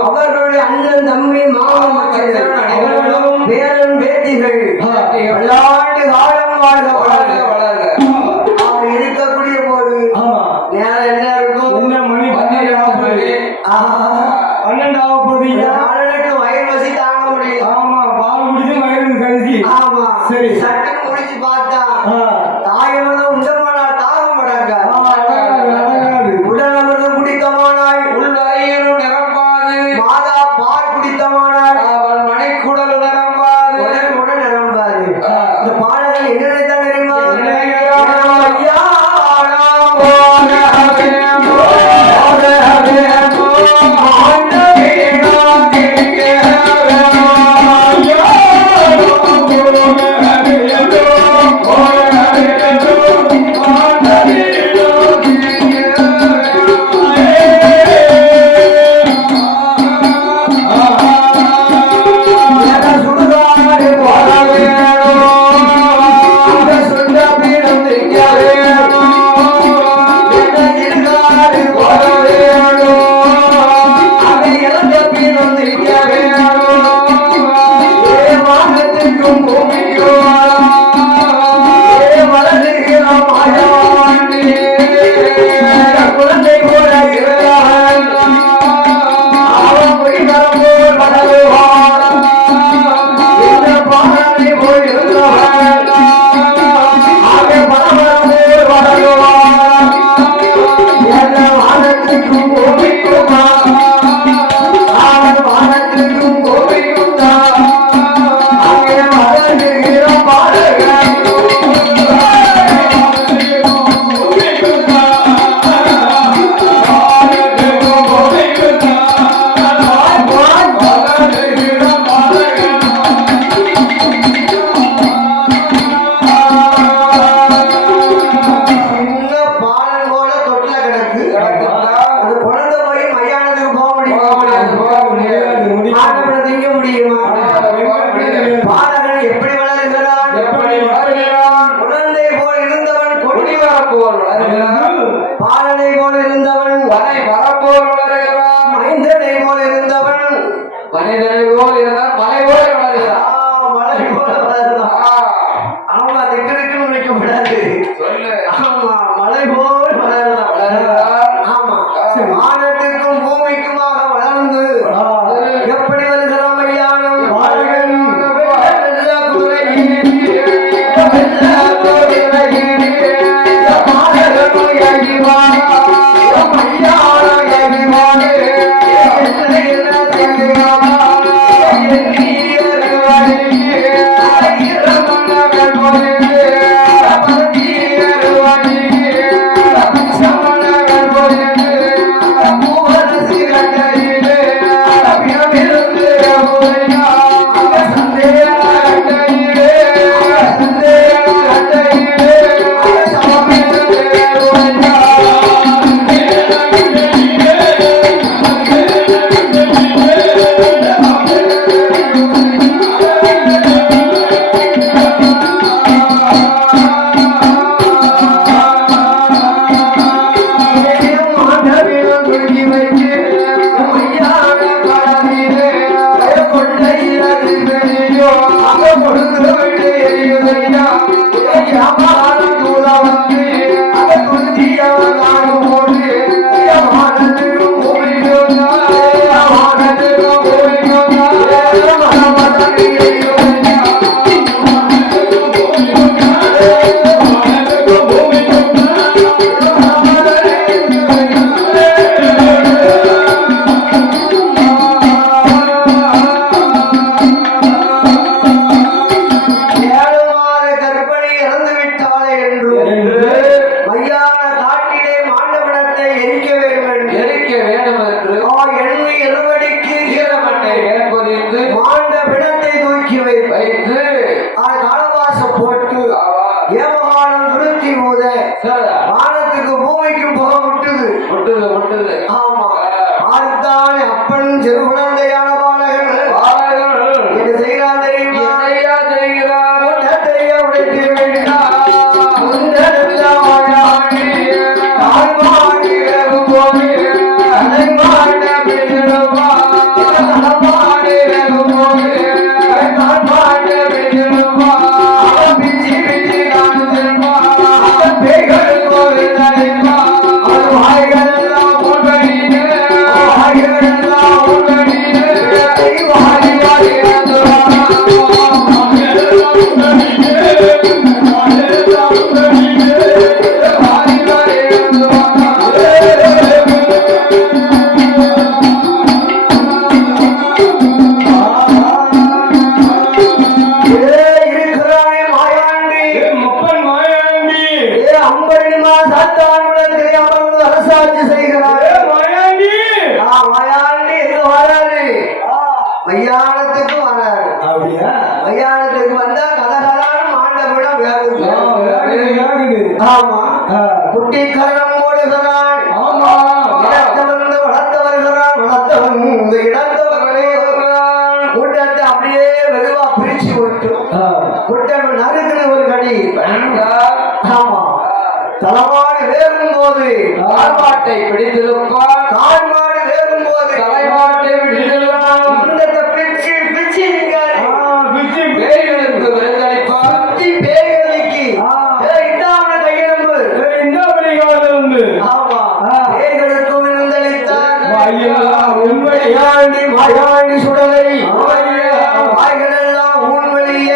அவர்களுடைய அண்ணன் தம்பி மாமன் மச்சர்கள் அனைவர்களும் பேரன் பேத்திகள் பல்லாண்டு காலம் வாழ்க வளர்க வளர்க. அவங்க இருக்கக்கூடிய போது நேரம் என்ன இருக்கும்? என்ன மணி 12 ஆகப்போகுது. நாளைக்கு வயிறு வசி தாங்க முடியும். ஆமா பால் குடிச்சு வயிறு கழிச்சு. ஆமா சரி சட்டுன்னு முடிச்சு பார்த்தா தாயமதம் உண்டமானா தாகம் படாங்க உடல் அமிர்தம் குடித்தமானாய் உள்ளறையிலும் நிரம்பாது மாதா பால் குடித்தமானாய் அவன் மணிக்குடல் நிரம்பாது உடன் நிரம்பாது. இந்த பாடல்கள் என்ன நினைத்தான் தெரியுமா? ஐயா குழந்தை போல இருக்கிறான் அவன் பொய்தரம் போல் வளருவான் இந்த பாடலை போல் இருந்தவன் அவன் பரபரம் போல் வளருவான் என்ன வாழ பனை மரம் போல் வளருகிறான். மைந்தனை போல் இருந்தவன் மனிதனை போல் இருந்தால் மலை போல் வளருகிறான். மழை போல வளர்ந்தான். ஆமா, திக்கனுக்குன்னு வைக்கப்படாது. சொல்லு. ஆமா, மழை போல் வளர்ந்தான். வளருகிறான். ஆமா, வானத்துக்கும் பூமிக்குமாக வளர்ந்து எப்படி வருகிறான் மையானம்? வாழ்கன் வெள்ள குதிரையிலே, வெள்ள குதிரையிலே, மாதவன் யகிவான், மையானம் யகிவான், என்ன தெரியுமா? வானத்துக்கு பூமிக்கும் புக விட்டுது. ஆமா, ஆறுத்தானே அப்பன் சிறு குழந்தையான பாலகன் என்ன செய்கிறான் தெரியுமா? உன்னத்தையே உடைத்து விட்டான். உன்னதெல்லாம் வாழாடி, தாழ்வாடி விலகு போது, அலைமாட விழுவா, தலமாடி விலகு போது, தாழ்வாட விழுவா, பிச்சி பிச்சி காணுவா, பேய்கள் போது நடைவா, வாய்களெல்லாம் உள்வழியே, வாய்களெல்லாம் உள்வழியே, வாரி வாரி வந்துவா. மையானத்துக்கு வராது. மையானத்துக்கு வந்தா கலகலான மாண்டவிடம் வேகுது. ஆமா, குட்டிக்கரணம் ஓடுகிறான். இடத்தவன் வளர்த்து வருகிறான். வளர்த்தவன் இந்த இடத்தவர்களே கூட்டத்தை அப்படியே மெதுவா பிரிச்சு விட்டு கூட்டம் நறுக்குன்னு ஒரு கடி. ஆமா, தலைமாடு வேகும் போது கால்மாட்டை பிடித்திருப்பான். கால்மாடு வேகும் போது தலைமாட்டை பிடித்திருப்பான். பிச்சு பிச்சு பேய்களுக்கு விருந்தளிப்பான். பேய்களுக்கு இந்தாம கையெழும்பு. ஆமா, பேய்களுக்கு விருந்தளித்தான். உண்மையாண்டி மாயாண்டி சுடலை வாய்களெல்லாம் ஊன்வெளிய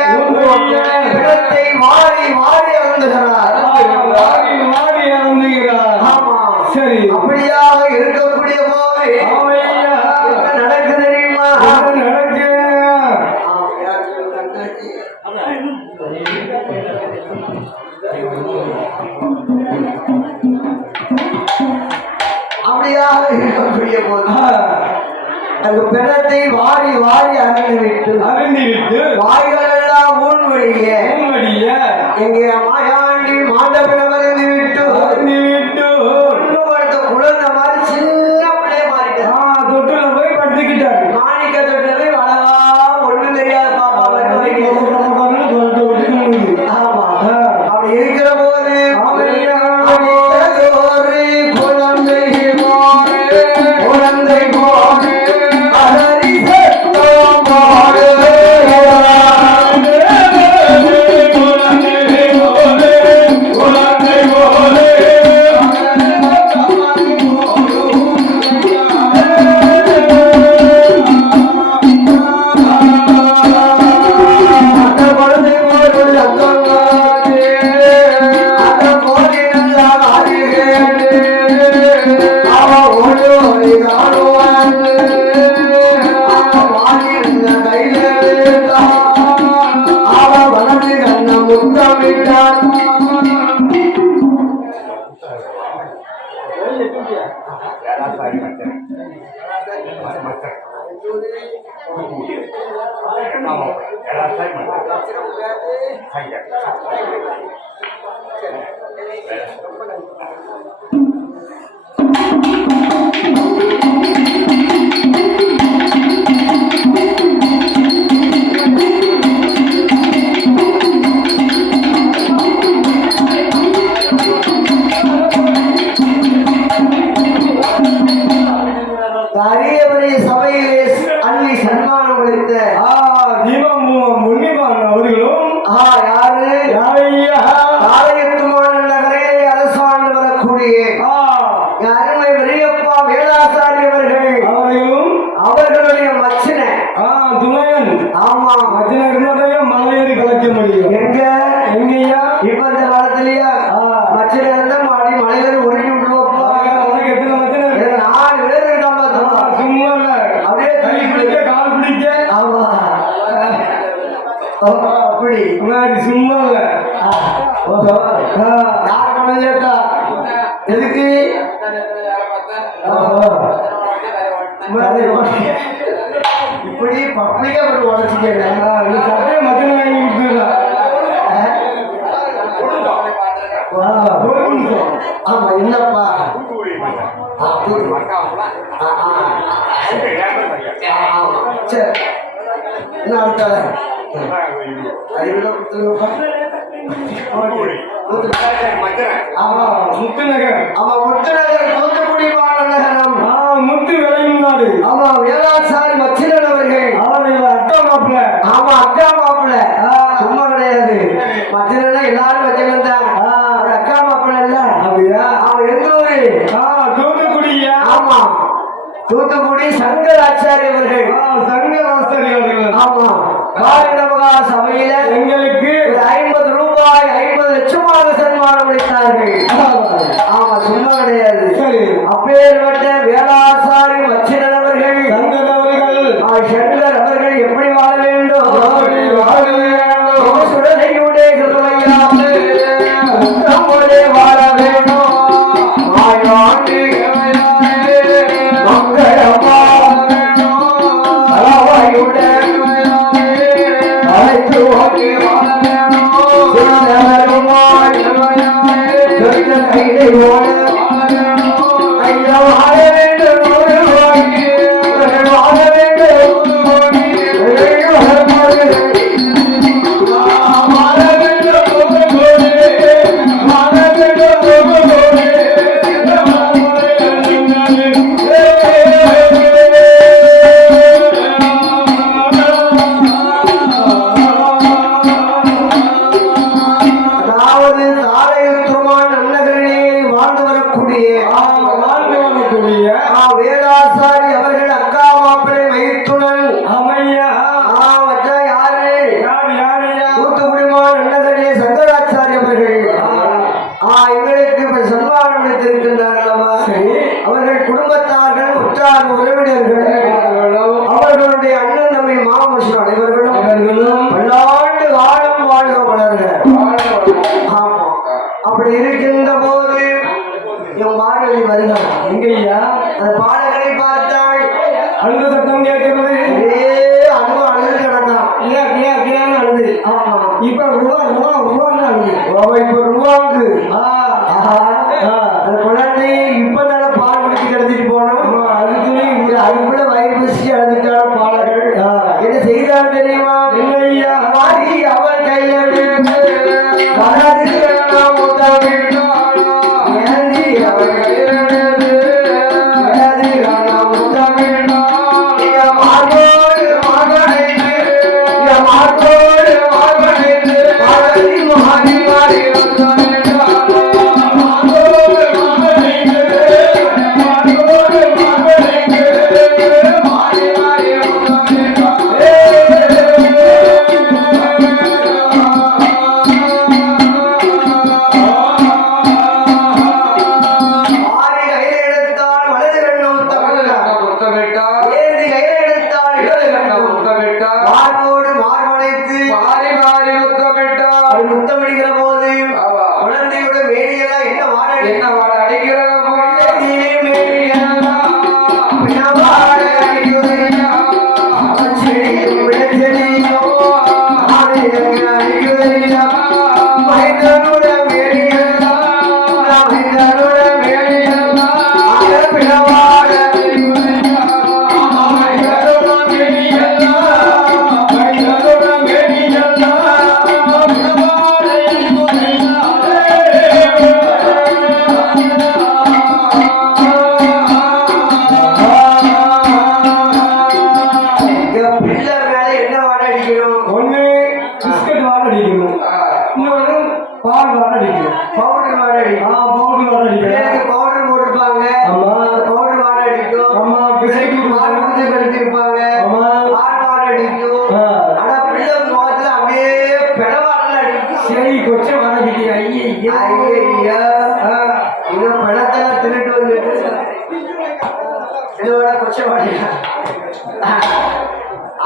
இடத்தை மாறி மாறி அருந்துகிறார். ஆமா, சரி, அப்படியாக இருக்கக்கூடிய போது என்ன நடக்குது தெரியுமா? அப்படியாக இருக்கக்கூடிய போது அந்த பிணத்தை வாரி வாரி அருந்திவிட்டு வாய்களெல்லாம் ஊன்வழிய எங்கே மாயாண்டி மாண்டபிடம் அருந்திவிட்டு ஒண்ணு குழந்தை மாதிரி சின்ன பிள்ளை மாறிட்டார். தொட்டுல போய் படுத்துக்கிட்டாரு. மாணிக்க தொட்டுல போய் வளவா ஒண்ணு தெரியாத பாப்பா வரைக்கும். ஆமா, அப்படி இருக்கிற போது ஒரு குழந்தை அரியவரை சபையிலே அள்ளி சன்மானம் அளித்த தீபம் முன்னிப்பான் அவர்களும் யாரு யாரையா ஆலயத்துமான நகரே அரசாண்டு வரக்கூடிய அருமை பெரியப்பா வேதாசாரி அவர்கள் அவர்களுடைய மச்சின துணையன் ஆமா மச்சினருடைய மலையேறி கலைக்க முடியும் எங்க எங்கய்யா இப்ப இந்த காலத்திலயா மச்சின இருந்தா மாடி மலையில ஒருங்கி விட்டுருவோப்பா உனக்கு எத்தனை மச்சினர் 4 பேர் இருக்காம சும்மா இல்ல அப்படியே கை பிடிக்க கால் பிடிக்க ஆமா அப்படி மாதிரி சும்மா இல்ல யார் பணம் கேட்டா எதுக்கு இப்படி பப்ளிக்கா போட்டு உடச்சுக்கிறேன் சட்டையை மச்சனை வாங்கி கொடுத்துடலாம் ஆமா என்னப்பா சரி என்ன அடுத்தால 5 ரூபா கொடுத்துருப்பா ஆமா முத்து நகர் ஆமா முத்துநகர் தூத்துக்குடி மாநகரம் முத்து விளையும் நாடு ஆமா வேளாசாரி மச்சினன் அவர்கள் அவர்கள் அக்கா மாப்பிள்ள ஆமா அக்கா மாப்பிள்ள சும்மா கிடையாது மச்சினா எல்லாரும் மச்சினன் தான் ஒரு அக்கா மாப்பிள்ள இல்ல அப்படியா அவன் எந்த ஊரு தூத்துக்குடியா ஆமா தூத்துக்குடி சங்கர் ஆச்சாரி அவர்கள் சங்கர் ஆசாரி அவர்கள் ஆமா காரிடமகா சபையில எங்களுக்கு ஒரு 50 ரூபாய் 50 லட்சமாக சன்மானம் அளித்தார்கள் ஆமா சும்மா கிடையாது சரி அப்பேற்பட்ட வேளாசாரி மச்சினன் அவர்கள் சங்கர் அவர்கள் சங்கர் அவர்கள் எப்படி வாழ வேண்டும் சுடலையுடைய கிருபையாலே நம்முடைய வாழ வேண்டும் ஆயாண்டு மங்களமா அளவாயுடன் அழைத்து ஓடி வாழ வேண்டும் கைதை ஓட ஐயா வாழ வேண்டும் வாழ வேண்டும் அதாவது தாரையுற்றுமான் அன்னகரிலே வாழ்ந்து வரக்கூடிய வாழ்ந்து வரக்கூடிய வேதாசாரி அவர்கள் அக்கா மாப்பிள்ளை மைத்துனன் அமையா மச்சான் யாரு யாரையா தூத்துக்குடிமான் அன்னகரிலே சங்கராச்சாரி அவர்கள் எங்களுக்கு இப்ப சன்மானம் அளித்திருக்கின்றார் அல்லவா அவர்கள் குடும்பத்தார்கள் உற்றார் உறவினர்கள் அவர்களுடைய அண்ணன் தம்பி மாமனுஷன் அனைவர்களும் பல்லாண்டு காலம் வாழ்க வளர்க ஆமா அப்படி இருக்கின்ற போது என் மார்கழி வருகிறார் எங்கய்யா அந்த பாடகரை பார்த்தாள் அழுத சத்தம் கேட்கிறது அழுவ அழுது கிடந்தான் கிளியான்னு அழுது ஆமா இப்ப ரூபான்னு அழுது இப்ப ரூபாவுக்கு அந்த குழந்தை இப்ப தானே பால் குடிச்சு கிடத்திட்டு போனோம் அதுக்குள்ள வயிறு பசி அழுதுட்டான பாடகர்கள் என்ன செய்தார் தெரியுமா என்னய்யா மாறி அவள் கையில்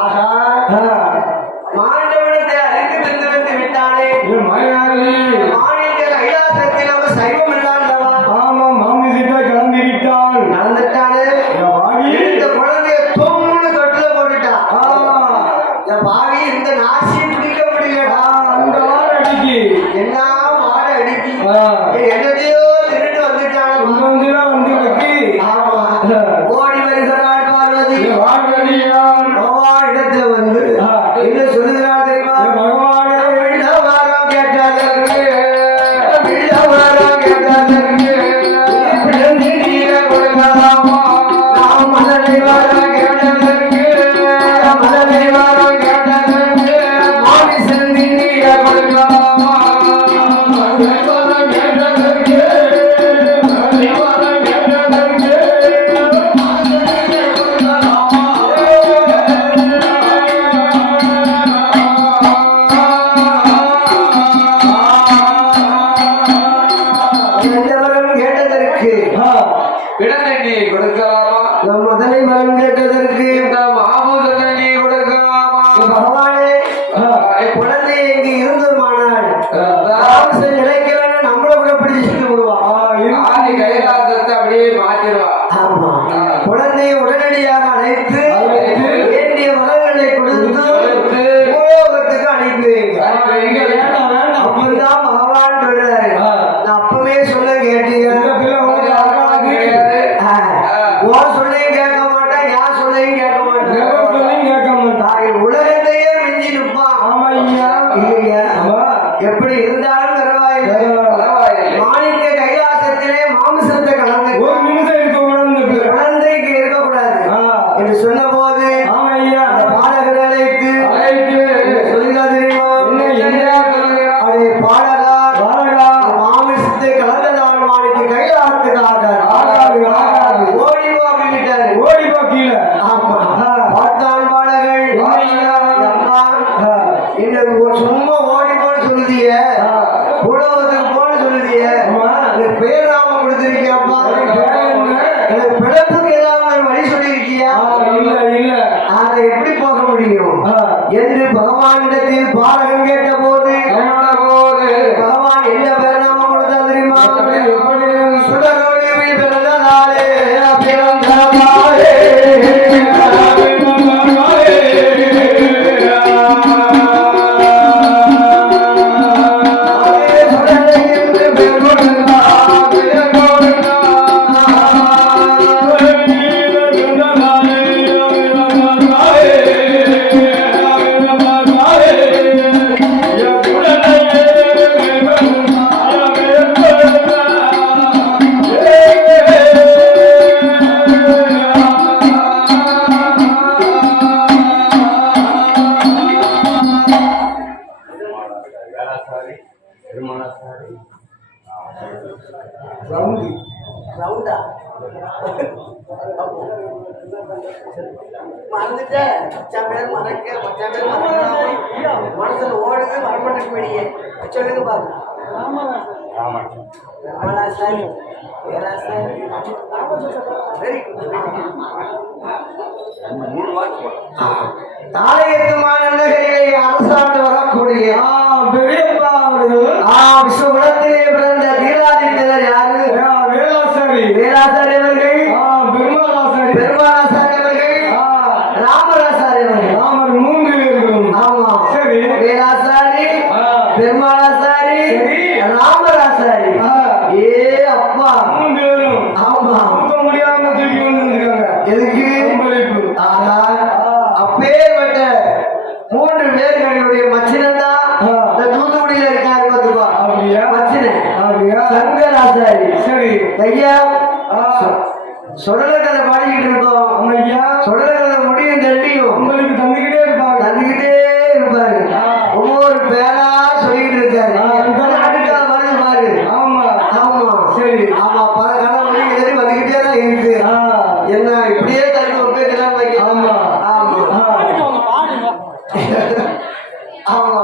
ஆஹா மாண்டவனத்தை அறிந்து திருந்து வந்து விட்டானே மாநில கைலாசத்தில் நம்ம சைவம் இல்லாதவா நடந்துட்டானே இந்த குழந்தைய தொம்னு தொட்டுல போட்டுட்டான் இந்த பாவி இந்த நாசி பிடிக்க முடியலடா என்ன மாட அடிக்கி என்னதையோ திருட்டு வந்துட்டான் ஆமா ஓடி வருகிறாள் பார்வதி பகவான் இடத்துல வந்து என்ன சொல்லுகிறாள் தெரியுமா குழந்தையை உடனடியாக அழைத்து வேண்டிய வரங்களை கொடுத்து பூலோகத்துக்கு அனுப்பி அப்பதான் பகவான் சொல்றாரு நான் அப்பவே சொல்ல கேட்டீங்க சொல்லையும் கேட்க மாட்டேன் யார் சொல்லையும் கேட்க மாட்டேன் உலகத்தையே மிஞ்சி நிற்பான் இல்லையா எப்படி இருந்தாலும் பரவாயில்லை மாணிக்க கைலாசத்திலே மாமிசத்தை கலந்து குழந்தைக்கு இருக்கக்கூடாது என்று சொன்ன போது பாலகர் அழைத்து சொல்லுங்க தெரியுமா பாலகா மாமிசத்தை கலந்ததால் மாணிக்க கைலாசத்துக்காக ஓடிவா அப்படின்ட்டாரு ஓடிவா கீழே பார்த்தான் பாலகர் இந்த சும்மா ஓடி போன்னு சொல்லுதிய பூலோகத்துக்கு போன்னு சொல்லுதிய பேராம கொடுத்திருக்கியாப்பா எனக்கு பிழப்புக்கு ஏதாவது வழி சொல்லியிருக்கியா இல்ல அதை எப்படி போக முடியும் என்று பகவானிடத்தில் பாலகன் கேட்ட போது பகவான் என்ன பேராம கொடுத்தா தெரியுமா சுடரோடி பிறந்ததாலே பிறந்ததாலே மனசுல ஓடுது வரமாட்டேன் வெளியே சொல்லுங்க பாருங்க தாளையத்துமான அரசாண்டு வரக்கூடிய பெரியப்பா அவர்கள் விஸ்வகுலத்திலே பிறந்த தீராதித்தர் யாரு வேலாசாரி அவர்கள் பெருமாளாசாரி அவர்கள் ராமராசாரி அவர்கள் ராமர் 3 பேர்களும் ஆமா சரி வேலாசாரி பெருமாளாசாரி ராமராசாரி ஏ அப்பா 3 பேரும் ஆமா முடியாம தூக்கி வந்துருக்காங்க எதுக்கு அப்பேற்பட்ட 3 பேர்களுடைய மச்சினன் தான் தூத்துக்குடியில இருக்காரு பார்த்துப்பா மச்சினன் சங்கராசாரி சரி ஐயா சொடல கதை பாடிக்கிட்டு இருக்கோம் ஐயா சொடல கதை முடியும் தள்ளியும் உங்களுக்கு தந்துகிட்டே இருப்பாரு ஒவ்வொரு பேரா சொல்லிட்டு இருக்காரு அடுக்காத மாதிரி பாரு ஆமா சரி ஆமா பல காலம் முடியும் வந்துகிட்டே தான் இருக்கு என்ன இப்படியே தள்ளி ஒப்பேற்கலாம் ஆமா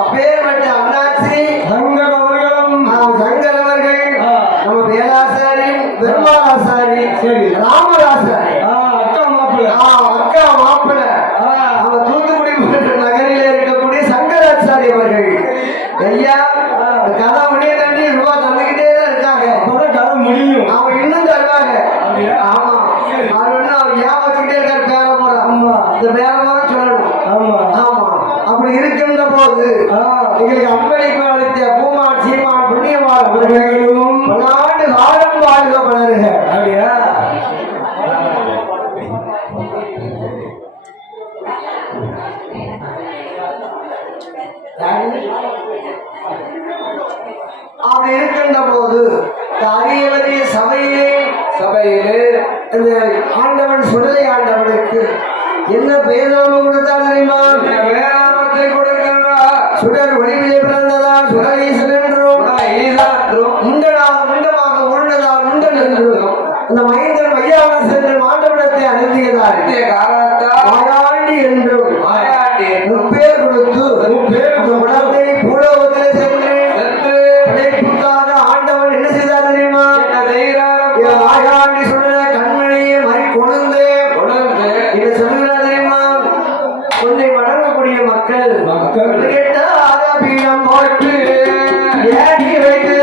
அப்பேற்பட்ட அண்ணாச்சி சங்கர் அவர்கள் நம்ம வேலாசாரி பெருமாளாசாரி சரி ராமராசாரி அக்கா கொடையிலே அந்த ஆண்டவன் சுடலை ஆண்டவனுக்கு என்ன பேராம கொடுத்தால் தெரியுமா? வேளாண்மை கொடுக்கின்றார். சுடர் ஒளிவிலே பிறந்ததால் சுடரீசன் என்றும் முண்டமாக உருண்டதால் முண்டன் என்றும் அந்த மைந்தன் மையாக சென்று மாண்டவிடத்தை அருந்தியதால் மாயாண்டி என்றும் முப்பேர் கொடுத்து உலகத்தை பூலோகத்திலே சென்று பிழைப்புக்காக ஆண்டவன் என்ன செய்தார் தெரியுமா? மாயாண்டி சொல்ல கண்மணியை மறி கொழுந்து இதை சொல்லுகிறார் தெரியுமா? உன்னை வணங்கக்கூடிய மக்கள் கேட்டாத பீடம் போட்டு ஏற்றி வைத்து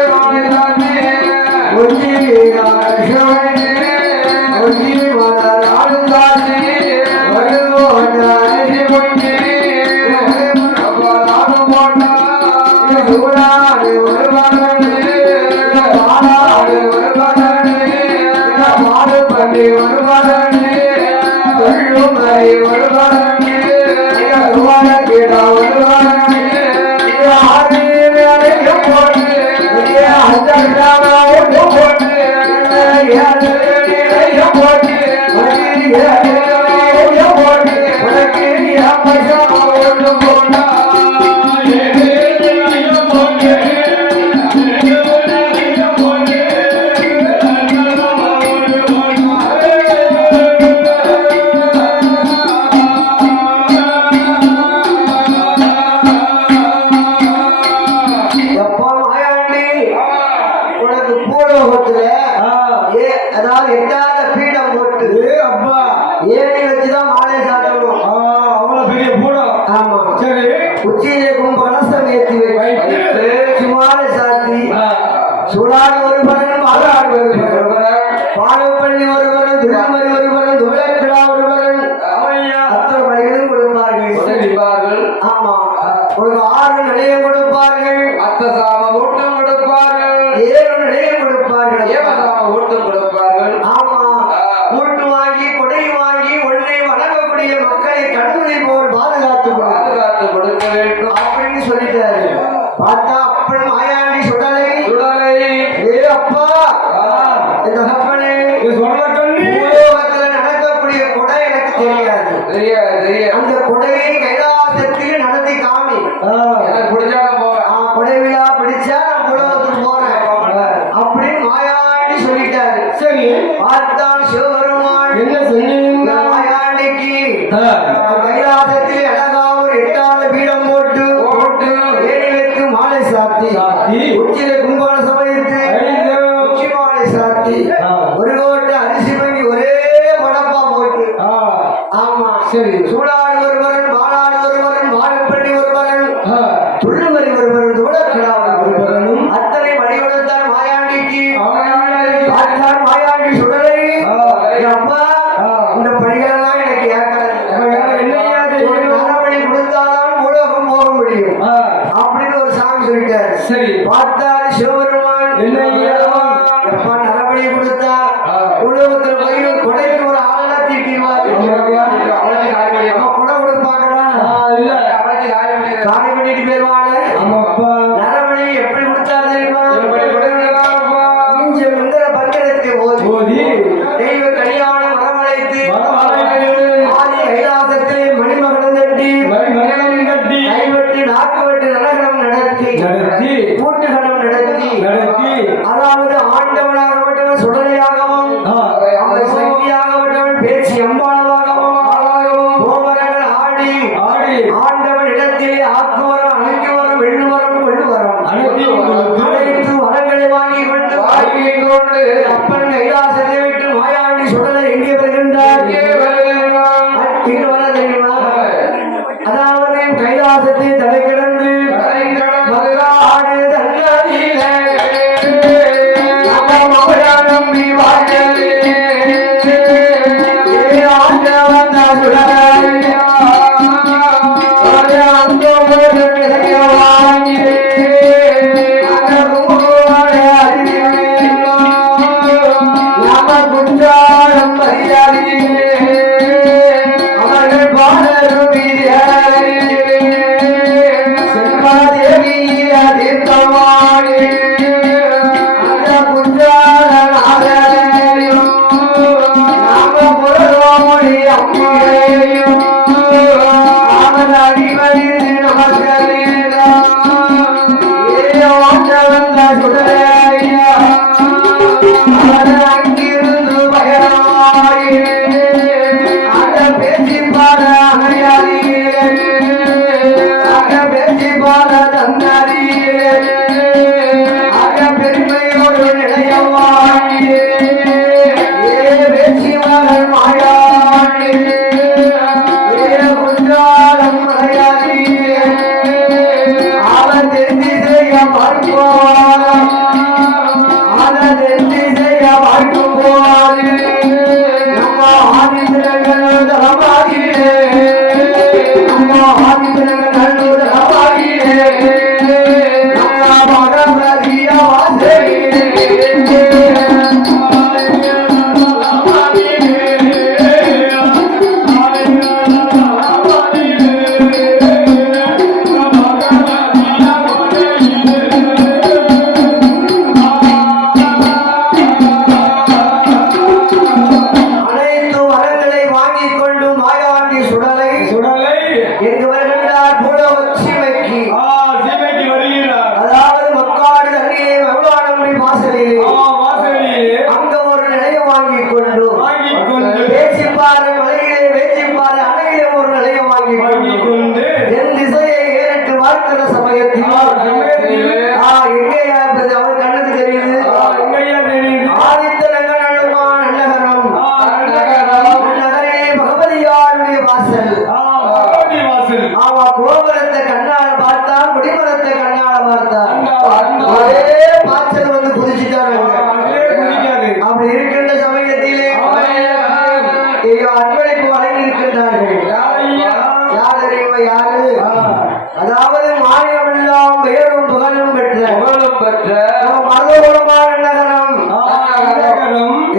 அதாவது எட்டாத பீடம் போட்டு அப்பா ஏணி வச்சுதான் மாலை சாத்தணும். அவ்வளவு பெரிய பூடம். ஆமா சரி. உச்சியிலே கும்ப கலசம் ஏற்றி வைத்து சுமாலை சாத்தி சூடாடு ஒருவன் மாலாடு ஒருவன் பாடுப்பள்ளி ஒருவன் திருமணி ஒருவன் துவளக்கிடா ஒருவன் அத்தனை பணிகளும் கொடுப்பார்கள். ஆமா ஒரு 6 நிலையம் கொடுப்பார்கள். அத்த சாம ஊட்டம் கொடுப்பார்கள். 7 நிலையம் கொடுப்பார்கள். ஏவசாம ஊட்டம் கொடுப்பார்கள். ஆமா கூட்டு வாங்கி கொடை வாங்கி உன்னை வணங்கக்கூடிய மக்களை கண்ணுரை போல் பாதுகாத்து கொடுக்க வேண்டும் அப்படின்னு சொல்லிட்டாரு. பார்த்தா அப்பன் மாயாண்டி சுடலை ஏ அப்பா இந்த அப்பனே பூலோகத்துல நடக்கக்கூடிய கொடை எனக்கு தெரியாது. அந்த கொடையை கைலாசத்தில் நடத்தி காமி. எனக்கு பிடிச்சாலும் போவேன். கொடை விழா பிடிச்சா நான் பூலோகத்துக்கு போறேன் அப்படின்னு மாயாண்டி சொல்லிட்டாரு. சரி பார்த்தான் சிவபெருமான் என்ன சொன்னீங்க? மாயாண்டிக்கு கைலாசத்தில் அழகா ஒரு 8ஆவது பீடம் போட்டு ஏணி வைத்து மாலை சாத்தி உச்சியில கும்பல சமைத்து உச்சி மாலை சாத்தி ஒரு கோட்டை அரிசி வாங்கி ஒரே படப்பா போட்டு. ஆமா சரி. சூடாடு ஒருவரன் பாலாடு ஒருவரன் பாடுப்பள்ளி ஒருவரன் துள்ளுமறி ஒருவரன் துவளக்கிடா ஒருவரனும் அத்தனை மணி கொடுத்தான் மாயாண்டிக்கு. பார்த்தான் மாயாண்டி சுடலை அப்பா இந்த பணிகளெல்லாம் எனக்கு நரபலி கொடுத்தாதான் உலகம் போக முடியும் அப்படின்னு ஒரு சாமி சொல்லிட்டாரு. சரி பார்த்தாரு சிவபெருமான் எப்பா நரபலி கொடுத்தா உலகத்தில் பயிர் கொடைக்கு ஒரு ஆளெல்லாம் தீட்டிடுவார். கொடை கொடுப்பாங்களா? காணி பண்ணிட்டு போயிருவாங்க. நரபலி எப்படி கொடுத்தாரு தெரியுமா? இந்திர பத்திரத்தை ஓதி தெய்வ கல்யாண வரவழைத்து ஆதி கைலாசத்திலே மணிமகனம் கட்டி கைவெட்டி நாக்கு வெட்டி நரகரம் நடத்தி கூட்டுகரம் நடத்தி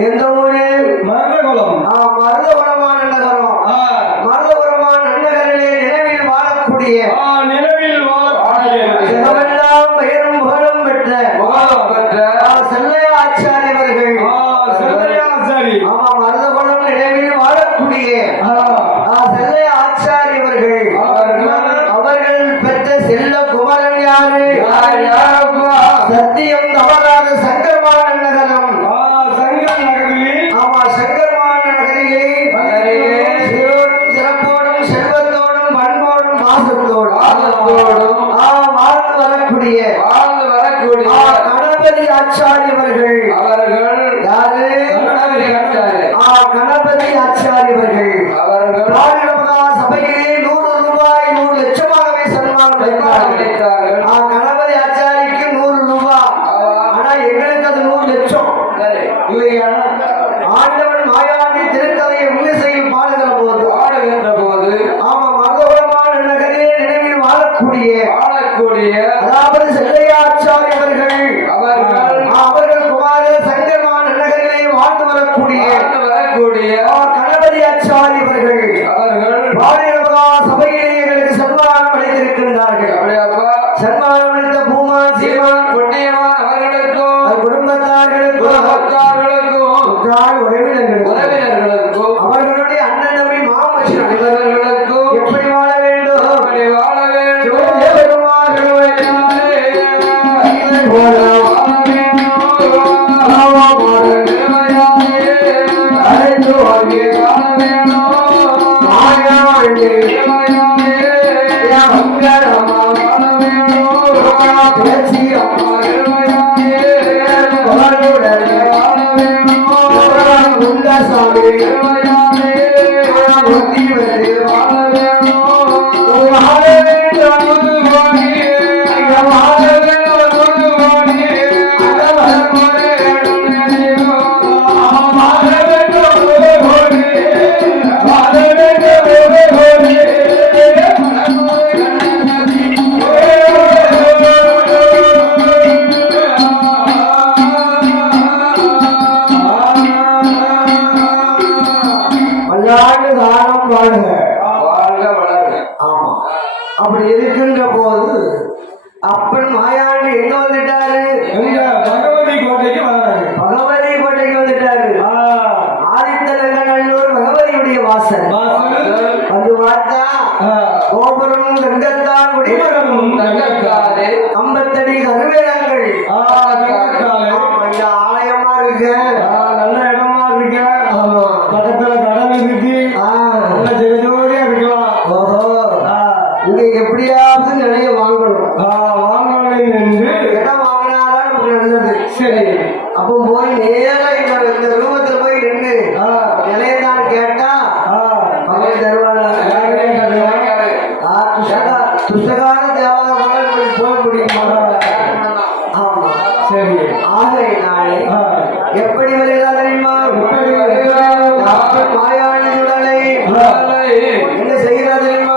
எந்த ஊரு? மருதகுலம். மருதகுலமான நகரம். மருதகுலமான நன்னகரிலே நிலவில் வாழக்கூடிய நிலவில் வாழக்கூடிய ஜெகமெல்லாம் பெயரும் புகழும் பெற்ற செல்லையா ஆச்சாரி அவர்கள். செல்லையாச்சாரி. ஆமா, மருதகுலம் நிலவில் வாழக்கூடிய செல்லையா ஆச்சாரி அவர்கள் பெற்ற செல்ல குமரன் யாரு? சத்தியம் தவறாத சங்கரமான நகரம். சங்கர் நகரில். ஆமா, சங்கரமான நகரிலே சிறப்போடும் செல்வத்தோடும் பண்போடும் பாசத்தோடும் வாழ்ந்து வரக்கூடிய கணபதி ஆச்சாரி அவர்கள். யாரு? கணபதி ஆச்சாரி அவர்கள் சபையிலே 100 ரூபாய் 100 லட்சமாகவே சன்மானம் அளித்தார்கள். கணபதி ஆச்சாரிக்கு 100 ரூபாய். ஆனா எங்களுக்கு அது 100 லட்சம் இல்லையா? ஆண்டவன் மாயாண்டி திருக்கதையை முன்னிசையில் பாடுகிற போது ஆமா, மருதகுலமான நகரே நினைவில் வாழக்கூடிய அதாவது செல்லையா ஆச்சாரி அவர்கள் குமார சங்கரமான நகரிலே வாழ்ந்து வரக்கூடிய கணபதி ஆச்சாரி அவர்கள் பாடுகிறவா சபையிலே எங்களுக்கு சன்மானம் அளித்திருக்கின்றார்கள். சன்மானம் அளித்த பூமா சீமா குடும்பத்தார்களுக்கும் உறவினர்களுக்கும் அவர்களுடைய அண்ணன் தம்பி மாமச்சி அனைவர்களுக்கும் எப்படி வாழ வேண்டும்? அப்படி இருக்கின்ற போது அப்பன் மாயாண்டி எங்க வந்துட்டாரு? பகவதி கோட்டைக்கு வந்தாரு. பகவதி கோட்டைக்கு வந்துட்டாரு. ஆதித்தநல்லூர் பகவதியுடைய வாசல் வந்து பார்த்தா கோபுரம் தங்கத்தால் குடிமரமும் கம்பத்தடி கருவேலங்கள். ஆலயமா இருக்கு, நல்ல இடமா இருக்கு. பக்கத்துல கடல் இருக்கு, நல்ல ஜெகஜோதியா இருக்கலாம். இங்க எப்படியாவது நிறைய வாங்கணும் என்று இடம் வாங்கினாதான் நமக்கு நல்லது. சரி, அப்போ போய் நேரம் இந்த ரூபத்துல போய் நின்று நிலையதான் கேட்டா பகவதி தருவாங்க. புஸ்தகான தேவாலயம் போக முடியுமா? ஆமா, சரி. ஆகையினாலே எப்படி வருகிறா தெரியுமா? மாயாண்டி உடலை என்ன செய்கிறா தெரியுமா?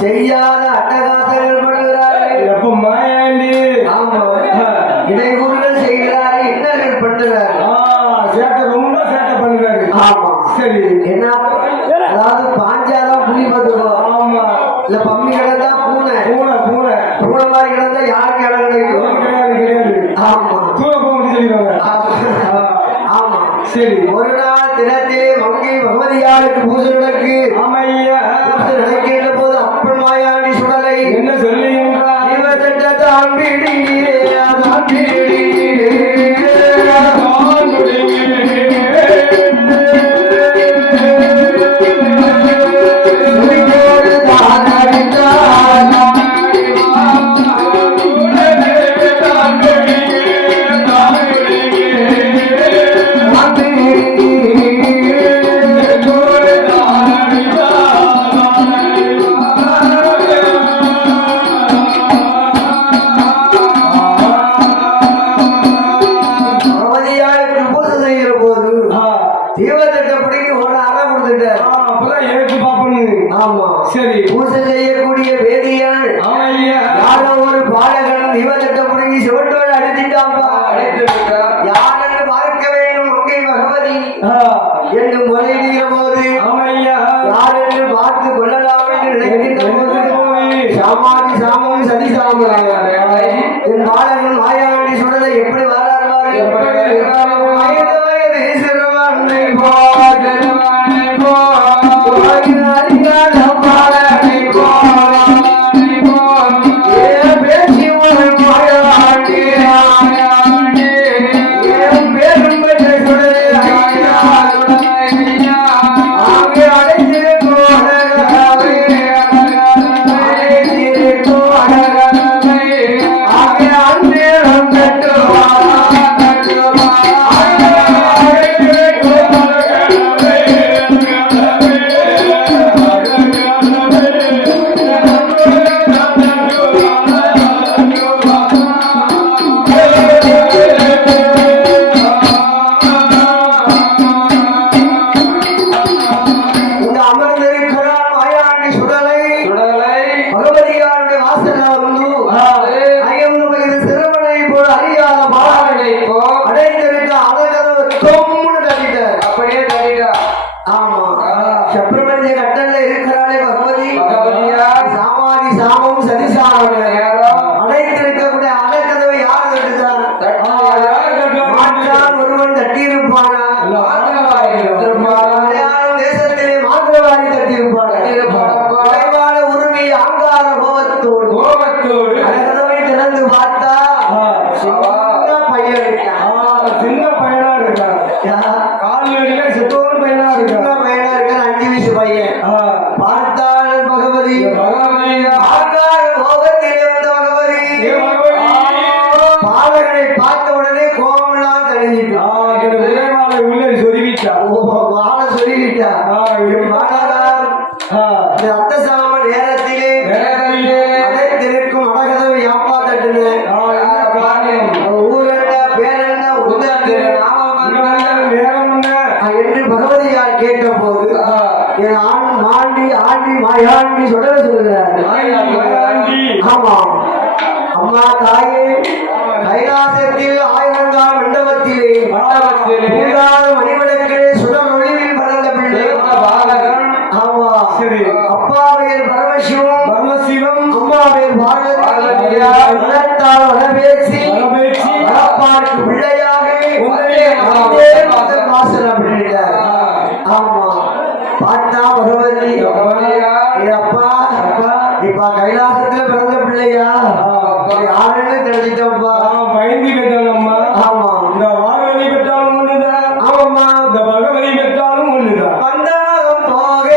செய்யாத அட்டகாசங்கள் பண்ணுகிறாரு. எப்ப மாயாண்டி? ஆமா, இடையூறுகள் செய்கிறாரு, இன்னல்கள் பண்ணுறாரு. சேட்டை ரொம்ப சேட்டை பண்ணுறாரு. ஆமா, சரி. என்ன அதாவது பாஞ்சாதான் புலி இல்ல பம்மி கிடந்தா பூனை பூனை பூனை பூனை மாதிரி கிடந்தா யாருக்கு இடம் கிடைக்கும்? கிடையாது கிடையாது. ஆமா தூர போக சொல்லிடுவாங்க. ஆமா சரி. ஒரு நாள் தினத்திலே மங்கை பகவதியாருக்கு பூஜை நடக்கு. ஆமா ஐயா. பூஜை நடக்கின்ற போது அப்பன் மாயாண்டி சுடலை என்ன சொல்லுகின்றார்? இவதெல்லாம் பிடியே அதான் பிடியே சரி. பூஜை செய்யக்கூடிய வேதியாள் யாரோ ஒரு பாலகன் தீபத்திட்ட புடுங்கி சிவட்டோடு அடிச்சிட்டாம்பா. யாரென்று பார்க்க வேண்டும் மங்கை பகவதி என்று மொழிகிற போது யாரென்று பார்த்து கொள்ளலாம் என்று நினைக்கின்ற போது சாமானி சாமம் சதி சாமம் என் பாலகன் மாயாண்டி சுடலை எப்படி வராருவாரு? 5 வயது சிறுவனை அம்மா தாயே கைலாசத்தில் ஆயிரங்கால் மண்டபத்திலே மணிவிளக்கிலே சுடர் ஒளிவில் பறந்த பிள்ளை ஆமா. அப்பா பேர் பரமசிவம் அம்மா பேர் பார்வதி. வளர்ப்பேசி வளர்ப்பாருக்கு பிள்ளையாக வாசல் அப்படின்ட்டார். ஆமா பார்த்தா பகவதி அப்பா இப்ப கைலாசத்துல பிறந்த பிள்ளையா யாருன்னு தெரிஞ்சிட்டப்பா பயந்து கேட்டாலம்மா. ஆமா இந்த பார்வதி பெற்றாலும் ஒண்ணுதான். ஆமாம்மா இந்த பகவதி பெற்றாலும் ஒண்ணுதான். வந்தாலும் போக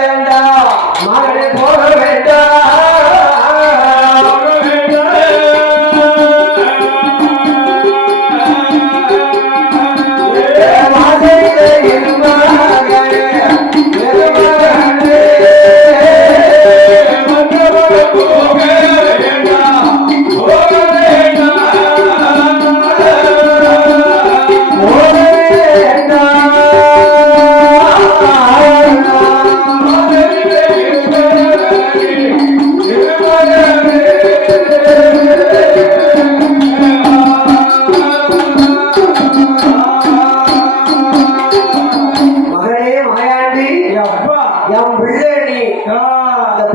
வேண்டாம் மகளே போக வேண்டாம்.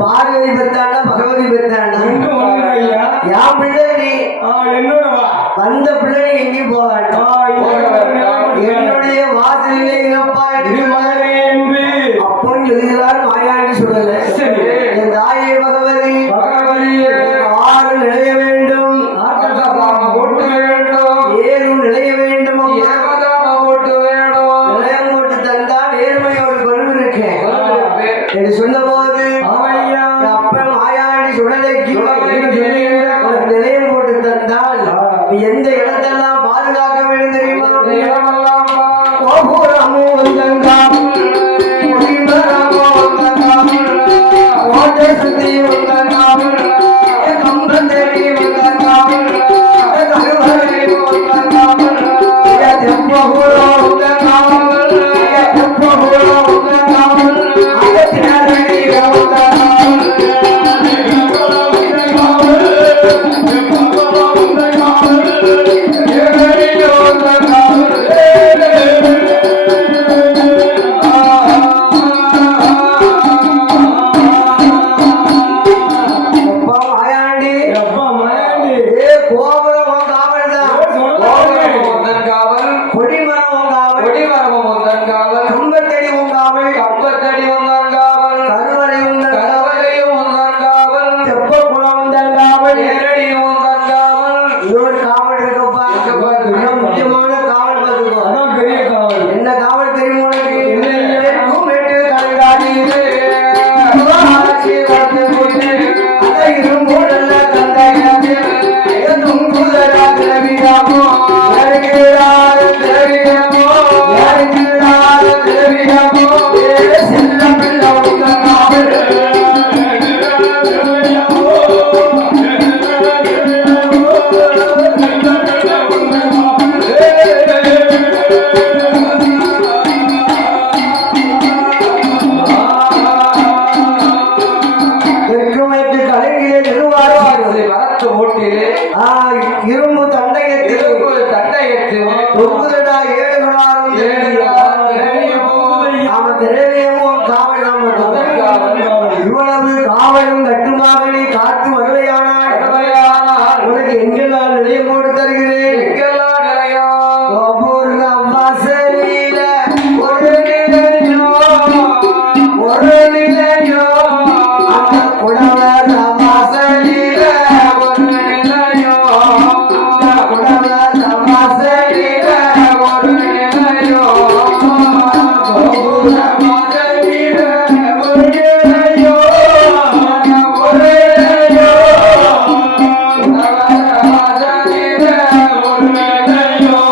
பார்வதி பெத்தாண்டா பகவதி பெத்தாண்டா ரெண்டும் ஒண்ணுதான் ஐயா. என் பிள்ளை நீ என்னோட வா. வந்த பிள்ளை எங்கேயும் போக என்னுடைய வாசலிலே இழப்பா திருமகனே என்று அப்பன் சொல்கிறார் மாயாண்டி சொல்லல சரி. என் தாயே பகவதி பகவதியே ஆறு நிலைய வேண்டும் ஆட்டதாம ஓட்டு வேண்டும். ஏழு நிலைய வேண்டும் அம்மா. ஏகதாம ஓட்டு வேணும். நிலையம் போட்டு தந்தா நேர்மையோடு கொண்டு இருக்கேன் என்று சொன்ன போது ஆமையா அப்பன் மாயாண்டி சுடலைக்கு உனக்கு நிலையம் போட்டு தந்தால் நீ எந்த இடத்தெல்லாம் பாதுகாக்க வேண்டும் தெரியுமா? இடமெல்லாமா கோபுரமும் வந்தங்காம், குடிமரமும் வந்தங்காம், கோட்டை சுத்தி வந்தங்காம், கம்பந்தடி வந்தங்காம், கருவறை வந்தங்காம், தெப்பகுரம் வந்தங்காம், தெப்பகுரம் வந்தங்காம், அகத்தினரடி வந்தங்காம், அப்பா மாயாண்டி அப்பா மாயாண்டி ஏ கோபுரம் உன் காவல்தான், கோபுரம் உந்தன் காவல். கொடிமரம் உன் காவல், கொடிமரமும் உந்தன் காவல். கம்பத்தடி உன் காவல், கம்பத்தடி உந்தன் காவல். கருவறை உந்தன் காவல், கடவரையும் உந்தன் காவல். தெப்பக்குளம் உந்தன் காவல். நேரடியும் உந்தன் காவல். இன்னொரு காவல் இருக்குப்பா, இருக்குப்பா. மிக முக்கியமான காவல் பார்த்துக்கோ. அதான் பெரிய காவல். என்ன காவல் தெரியுமா உனக்கு? என்ன? தெற்குமேட்டு கலைகாடியிலே சிவகாசி வந்து போட்டு, அதை இரும்புடல்ல தந்தையாச்சு, எதும் குதிரா திரவியமோ, இறங்கிறார் திரவியமோ, இறங்கிறார் திரவியமோ, ஏ செல்ல பிள்ளை உந்தன் காவல். தெற்குமேட்டு கலைஞரே நிறுவார்கள். வரத்து ஓட்டிலே இரும்பு தண்டையத்தில் இரும்பு தண்டையத்தில் தொங்குதடா ஏழுகிறாரும் நாம திரவியமும் காவல் நாம இவ்வளவு காவலும் கட்டுமாக காத்து வருவையானால் உனக்கு எங்கெல்லாம் நிலையம் போட்டு தருகிறேன். எங்கெல்லாம் நிலையம் கோபுரம் வாசலில ஒரு நிலையோ, ஒரு நிலையோ, அந்த குடவர் வாசலில ஒரு நிலையோ, அந்த குடவர் வாசலில ஒரு நிலையோ, கோபுரம் வாசலில ஒரு நிலையோ, ஒரு நிலையோ, குடவர் வாசலில ஒரு நிலையோ,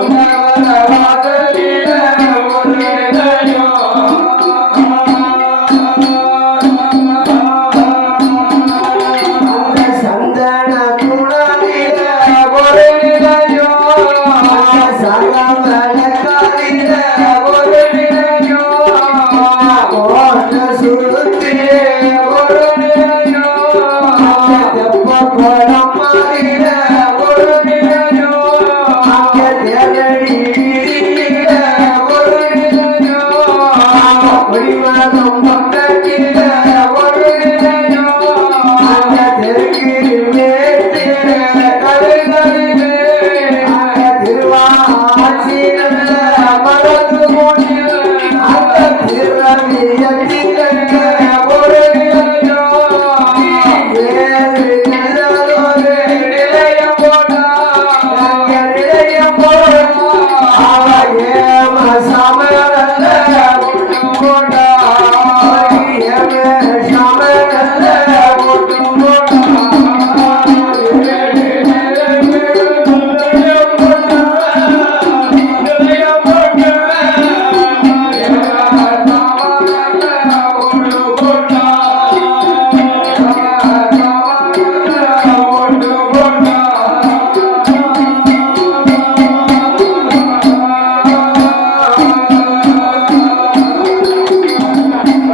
குடவர் வாசலில ஒரு நிலையோ. அந்த சந்தன துணாவில ஒரு நிலையோ, அந்த சரவணக்காரில ஒரு நிலையோ, கோட்ட சுருத்திலே ஒரு நிலையோ, அந்த தெப்பக்குளம் மாதிரில ஒரு நிலையோ, அங்க தேரடி வீதியில ஒரு நிலையோ, அந்த குடிமரம் பக்கத்தில ஒரு நிலையோ, அந்த தெற்கு மேற்கில கருங்கலிலே, அந்த திருவாச்சியில மரத்து மூடில், அந்த திரவியத்தில ஒரு நிலையோ, ஏழு நிலையொரு நிலையம் போட்டா, அங்க நிலையம் போட்டா, அவ ஏம சமரல்ல ஒட்டு போட்டா, ஏம சமரல்ல ஒட்டு போட்டா, நிலையம் போட்டா, நிலையம் போட்டா,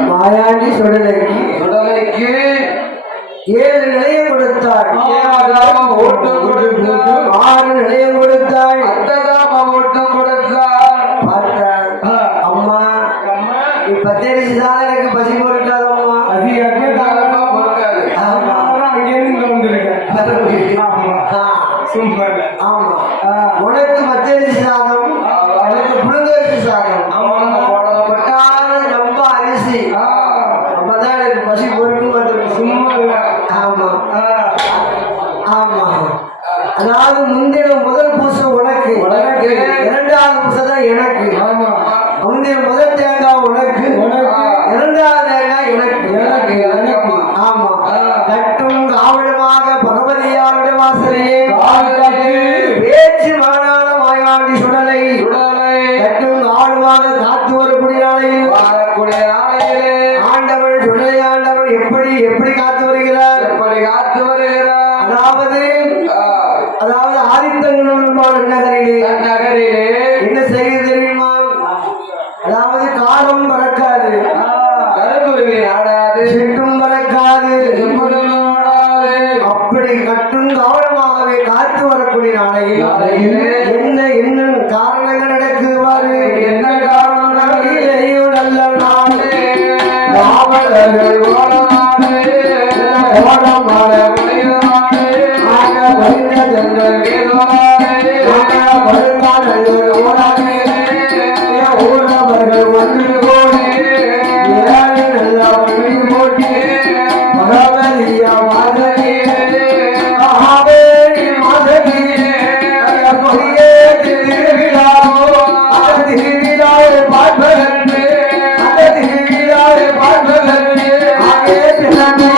மாயாண்டி சுடலைக்கு சுடலைக்கு ஏழு நிலையம் கொடுத்தாள், ஏகதாம ஓட்டு கொடுத்தார். 6 நிலையம் கொடுத்தாள். அத்ததாம ஓட்டு கொடுத்தார். பார்த்தாள், அம்மா நீ பத்தரிசி தான் எனக்கு பசி பொறுக்காதம்மா, அதாவது முந்தின முதல் பூசை உனக்கு உனக்கு. இரண்டாவது பூசை தான் எனக்கு ஆமா முந்தின முதல் தேங்காய் உனக்கு உனக்கு. இரண்டாவது தேங்காய் எனக்கு எனக்கு எனக்கு ஆமா கட்டும் காவலுமாக பகவதியாருடைய வாசலையே காவலுக்கு. பேச்சு மாநாள மாயாண்டி சுடலை சுடலை. கட்டும் காவலுமாக காத்து வரக்கூடிய நாளையில் வாழக்கூடிய நாளையிலே ஆண்டவன் சுடலை ஆண்டவன் எப்படி எப்படி காத்து வருகிறார் எப்படி காத்து வருகிறார்? அதாவது ஆ, அதாவது ஆதித்தங்கமான நகரிலே நகரிலே என்ன செய்ய தெரியுமா அதாவது காலம் பறக்காது கருங்குருவி நாடாது. சிட்டும் பறக்காது செம்புடும் நாடாது. அப்படி கட்டும் கவனமாகவே காத்து வரக்கூடிய நாளையில் நாளையிலே என்ன என்ன காரணங்கள் நடக்குது பாரு என்ன காரணம் நாளையிலேயும் நல்ல நாளே காவலர்கள் ஓடனாடு. ஓடமான மனிதனாடு. ஆக வருந்த ஜனங்கள் வேதனாடு. ஆக வருங்காலங்கள் ஓடாதே ஊரவர்கள் வந்து கோடி ஏழை நல்ல வழி போட்டி மகவலியா மாதகியே மகாவேரி மாதகியே பொய்யே திருவிழாவோ அந்த திருவிழாவை பார்ப்பதற்கு அந்த திருவிழாவை பார்ப்பதற்கு ஆகே தினமே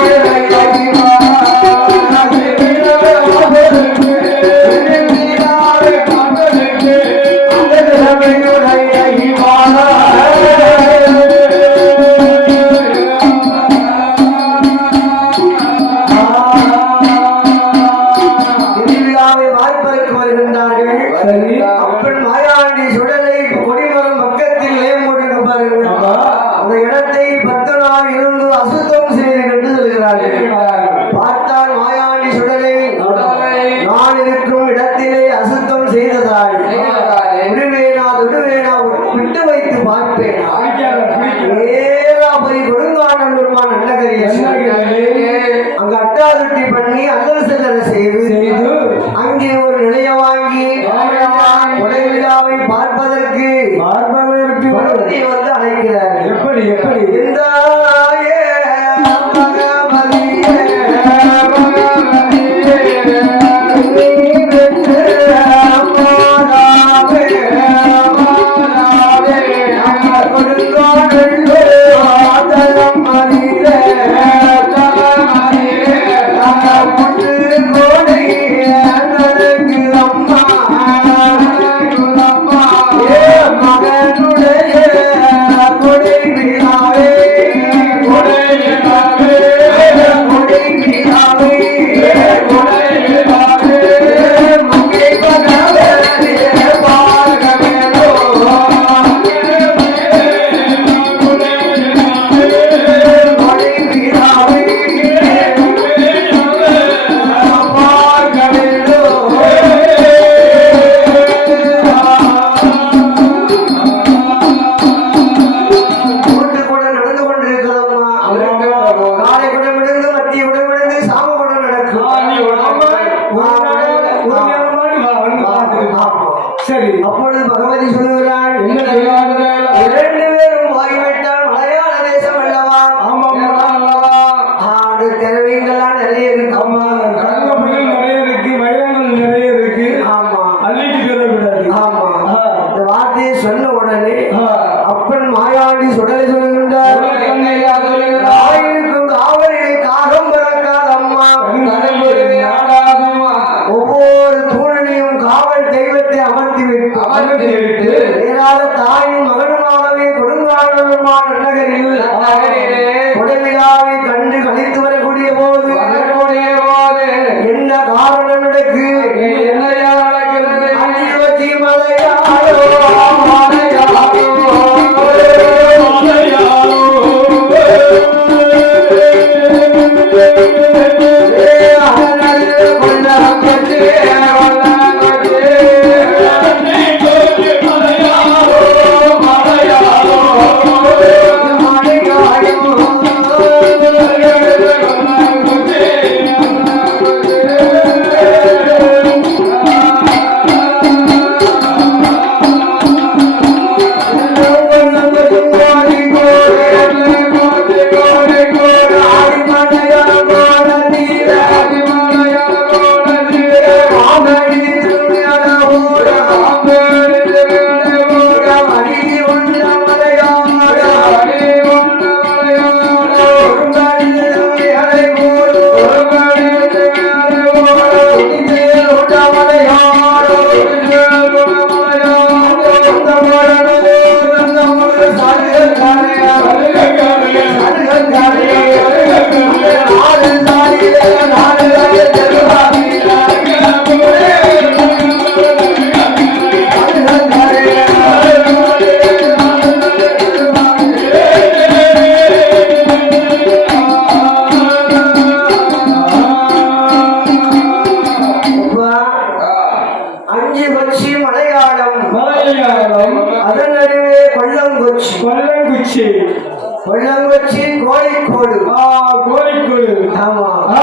கோழிக்கோடு கோழிக்கோடு ஆமா ஆ,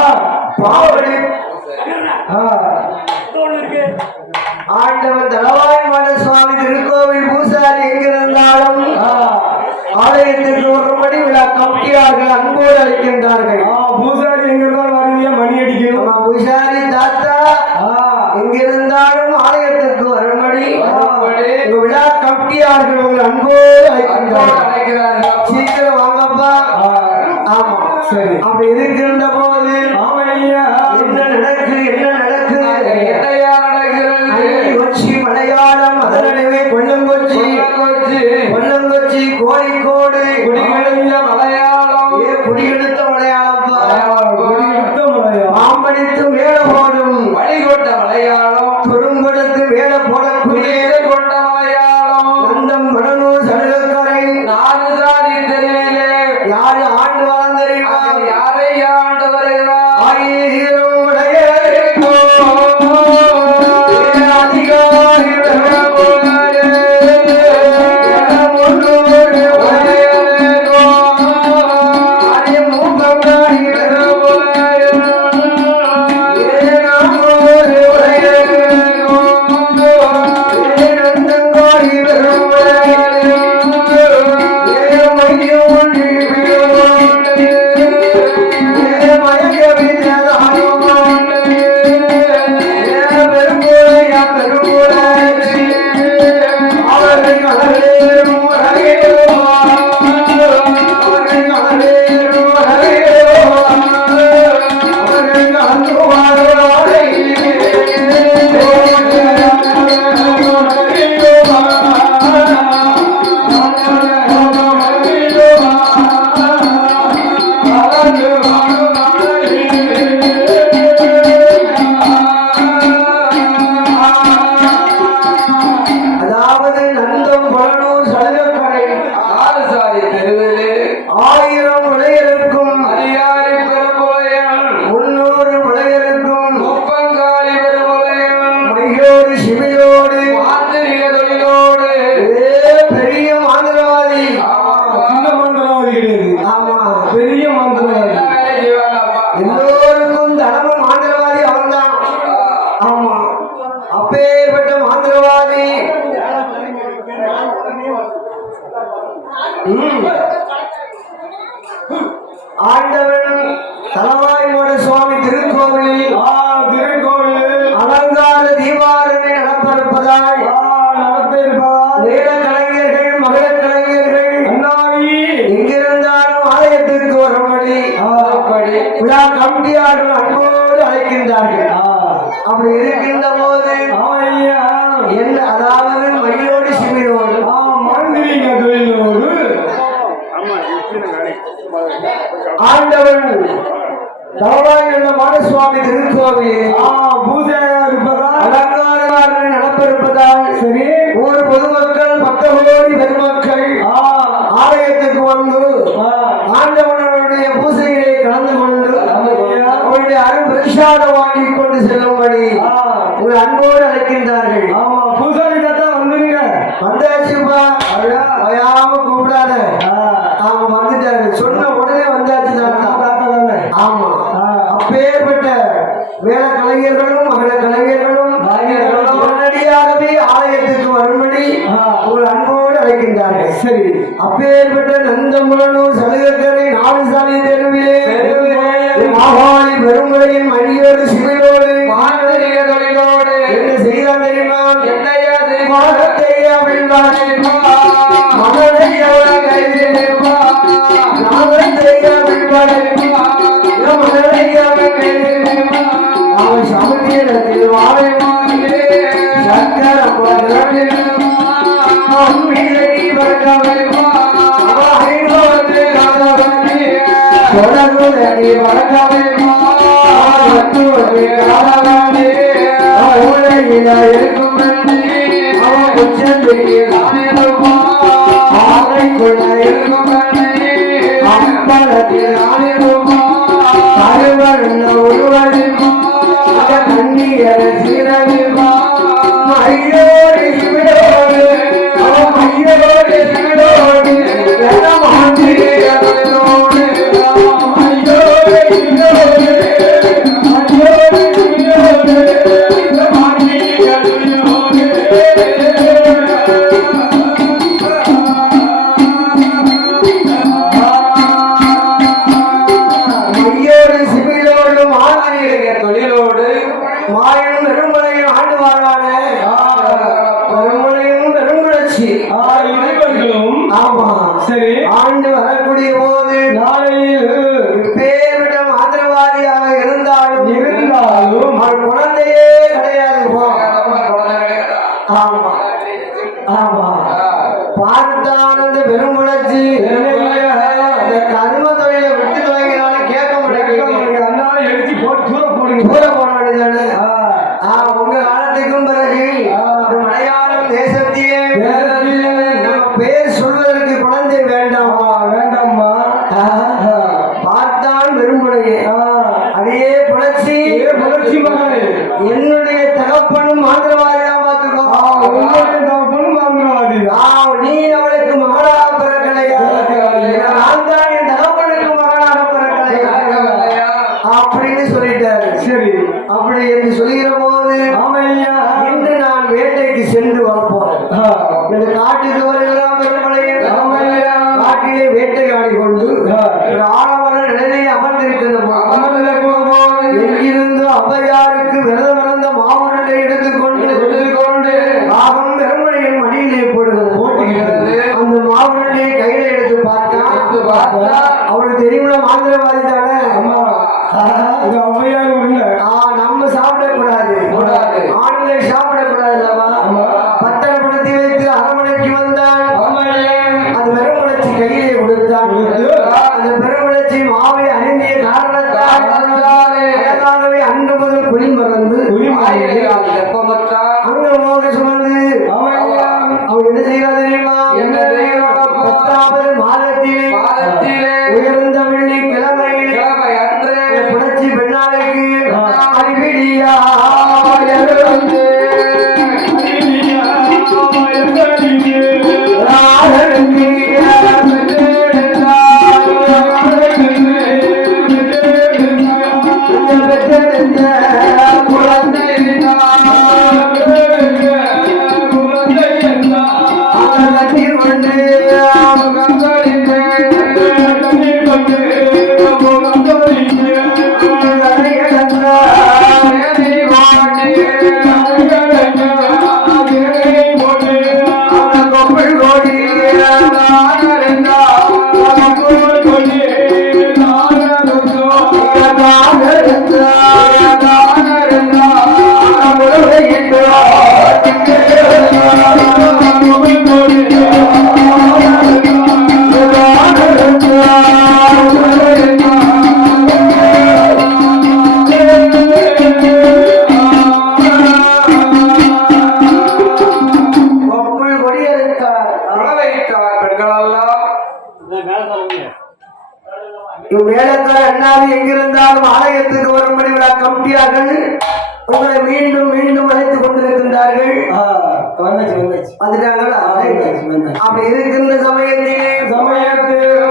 பாவடி ஆ, ஆண்டவன் தலவாய்மான சுவாமி திருக்கோவில் பூசாரி எங்கிருந்தாலும் ஆலயத்திற்கு ஒருபடி விழா கமிட்டியார்கள் அன்போடு அழைக்கின்றார்கள். பூசாரி எங்க இருந்தாலும் வருவியா மணி அடிக்கணும். ஆமா, பூசாரி தாத்தா எங்கிருந்தாலும் ஆலயத்திற்கு வரும்படி உங்க விழா கமிட்டியார்கள் உங்கள் அன்போடு அழைக்கின்றார்கள். சீக்கிரம் வாங்கப்பா. ஆமா சரி. அப்படி இருக்கின்ற போது ஆமையா என்ன நடக்கு என்ன நடக்கு என்னையா நடக்கிறது? கொச்சி மலையாளம் அதனவே கொல்லங்கொச்சி கொல்லங்கொச்சி கோழிக்கோடு குடிகெழுந்த மலையாளம் குடியெடுத்த மலையாளம் கொடியெடுத்த மலையா மாம்படித்து மேல போடும் வழிகொண்ட மலையாளம் துரும்பெடுத்து மேல போடக்கூடிய குடியேறு கொண்ட மலையாளம் நந்தம் வடனூர் சடுகக்கரை நாலு சாதி தெரியலே யாரு ஆண்டு வாழ்ந்தறிவா அது யாரை ஆண்டு வருகிறார்? ஆயிரம் உடையோ அதிகாரி அதாவது நந்தம் வடனூர் சடுகக்கரை நாலு சாதி தெருவிலே ஆயிரம் விளையருக்கும் அதிகாரி பெருமுலையன் 300 விளையருக்கும் முப்பங்காளி பெருமுலையன் மையோடு சிவையோடு மாந்திரிக தொழிலோடு பெரிய மாந்திரவாதி சின்ன மந்திரவாதி கிடையாது, ஆமா பெரிய மந்திரவாதி. எல்லோருக்கும் தனமும் மாந்திரவாதி அவன்தான். ஆமா, அப்பேற்பட்ட மாந்திரவாதி ஆண்டவன் தலவாய்மோட சுவாமி திருக்கோவிலில் திருக்கோவில் அலங்கார தீபாவளி நடப்பதற்பாய் நடத்த இருப்பதால் வேத கலைஞர்கள் மகள கலைஞர்கள் அண்ணாவி எங்கிருந்தாலும் ஆலயத்திற்கு வரும்படி விழா கமிட்டியார்கள் அன்போடு அழைக்கின்றார்கள். அப்படி இருக்கின்ற போது ஆமையா என்ன அதாவது மகிழோடு சிவியோடு மாந்திரிக தொழிலோடு ஆண்டவன் தலவாய்மோட சுவாமி திருக்கோவிலில் பூஜையாக இருப்பதால் அலங்கார நடப்பிருப்பதால் சரி ஊர் பொதுமக்கள் 10 கோடி பெருமக்கள் ஆலயத்துக்கு வந்து ஆண்டவனுடைய பூசைகளை கலந்து கொண்டு அவருடைய அருள் பிரசாதம் வாங்கி கொண்டு செல்லும்படி உங்கள் அன்போடு அழைக்கின்றார்கள். ஆமா பூசாரி தாத்தா வந்துருங்க. வந்தாச்சுப்பா, வயாம கூப்பிடாத. ஆமா வந்துட்டாரு, சொன்ன உடனே வந்தாச்சு தாத்தா. ஆமா, அப்பேற்பட்ட வேலை கலைஞர்களும் மகள கலைஞர்களும் உடனடியாகவே ஆலயத்துக்கு வரும்படி உங்கள் அன்போடு அழைக்கின்றார்கள். சரி அப்பேற்பட்ட நந்தமுலனூர் சலுகக்கரை 4 சாலை தெருவிலே மாகாளி பெருமுறையின் மணியோடு சிவையோடு மாந்திரிக தொழிலோடு என்ன செய்தால் தெரியுமா? என்னையா மகத்தை அவிழ்வானேப்பா, மகனை எவ்வளவு கைதிருப்பா, நாகத்தை அவிழ்வானேப்பா, மகனை அவன் கைதிருப்பா, அவன் சமுத்திரத்தில் வாழைமானே சக்கரம் அம்மியடி வரகவேப்பா, அவன் தொடர்புதடி வரகவேப்பா, தத்துவமே காணவானே உலகில இருக்கும் அவன் உச்சந்திக்கு ஆணையமா ஆலைக்குள்ள இருக்கும் அம்பலத்தில் ஆணையமா அறுவருள்ள உருவடிமா கண்ணீர சீரடிமா மையோடு சிவிடோடு அவன் மையோடு சிவிடோடு மாந்திரியோடு புரட்சி மகளே, என்னுடைய தகப்பனும் மாந்திரவாதிதான் பார்த்துக்கோ. உங்களுடைய தகப்பனும் மாந்திரவாதிதான். நீ அவளுக்கு மகளாக பிறக்கலையா? நான் தான் என் தகப்பனுக்கு மகளாக பிறக்கலையா அப்படின்னு சொல்லிட்டாரு. சரி, அப்படி என்று சொல்லுகிற போது ஆமையா, இன்று நான் வேட்டைக்கு சென்று வரப்போறேன். இந்த காட்டுக்கு வருகிறான் பெருமலையில். ஆமையா, காட்டிலே வேட்டையாடி கொண்டு ஒரு ஆலமர நிலையை அமர்ந்திருக்கின்ற எங்கிருந்து அவ்வையாருக்கு விரதம் இறந்த மாவுரண்டை எடுத்துக்கொண்டு பாகம் பெருமலையின் மடியிலே போடுகிறது. அந்த மாவுரண்டையை கையில எடுத்து பார்த்தா அவளுக்கு தெரியுமா மாந்திரவாதி தானே. இது ஔவையார் உள்ள நம்ம சாப்பிடக்கூடாது, ஆண்களை சாப்பிடக்கூடாது அல்லவா? பத்திரப்படுத்தி வைத்து அரமனைக்கு வந்தான். அது பெருமலர்ச்சி கையிலே கொடுத்தான். அந்த பெருமலர்ச்சி மாவை அறிந்திய காரணத்தால் அழகாகவே அன்று முதல் குழி மறந்து அங்க மோக சுமந்து அவன் என்ன செய்யறா தெரியுமா? 10வது மாதத்திலே உயர்ந்த வெள்ளி கிழமையிலே புரட்சி பெண்ணாளைக்கு அறிவிடியா மேலக்கார அண்ணாவி எங்கிருந்தாலும் ஆலயத்துக்கு வரும்படி விழா கமிட்டியார்கள் உங்களை மீண்டும் மீண்டும் அழைத்துக் கொண்டிருக்கின்றார்கள். வந்துட்டாங்களா? அப்படி இருக்கின்ற சமயத்திலே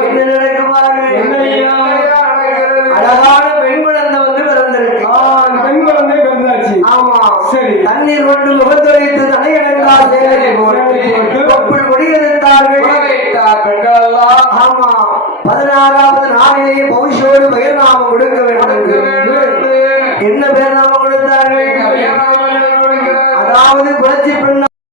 என்ன நடக்குமாறு? அழகான பெண் குழந்தை வந்து பிறந்திருக்கு. பெண் குழந்தை பிறந்தாச்சு. ஆமா, சரி. தண்ணீர் கொண்டு முகத்துரைத்து தலையணங்கா சேலை போட்டு கொப்புள் கொடியெடுத்தார்கள். ஆமா, 16வது நாளிலே பௌஷோடு பெயர் நாமம் கொடுக்க வேண்டும். என்ன பேர் நாமம் கொடுத்தார்கள்?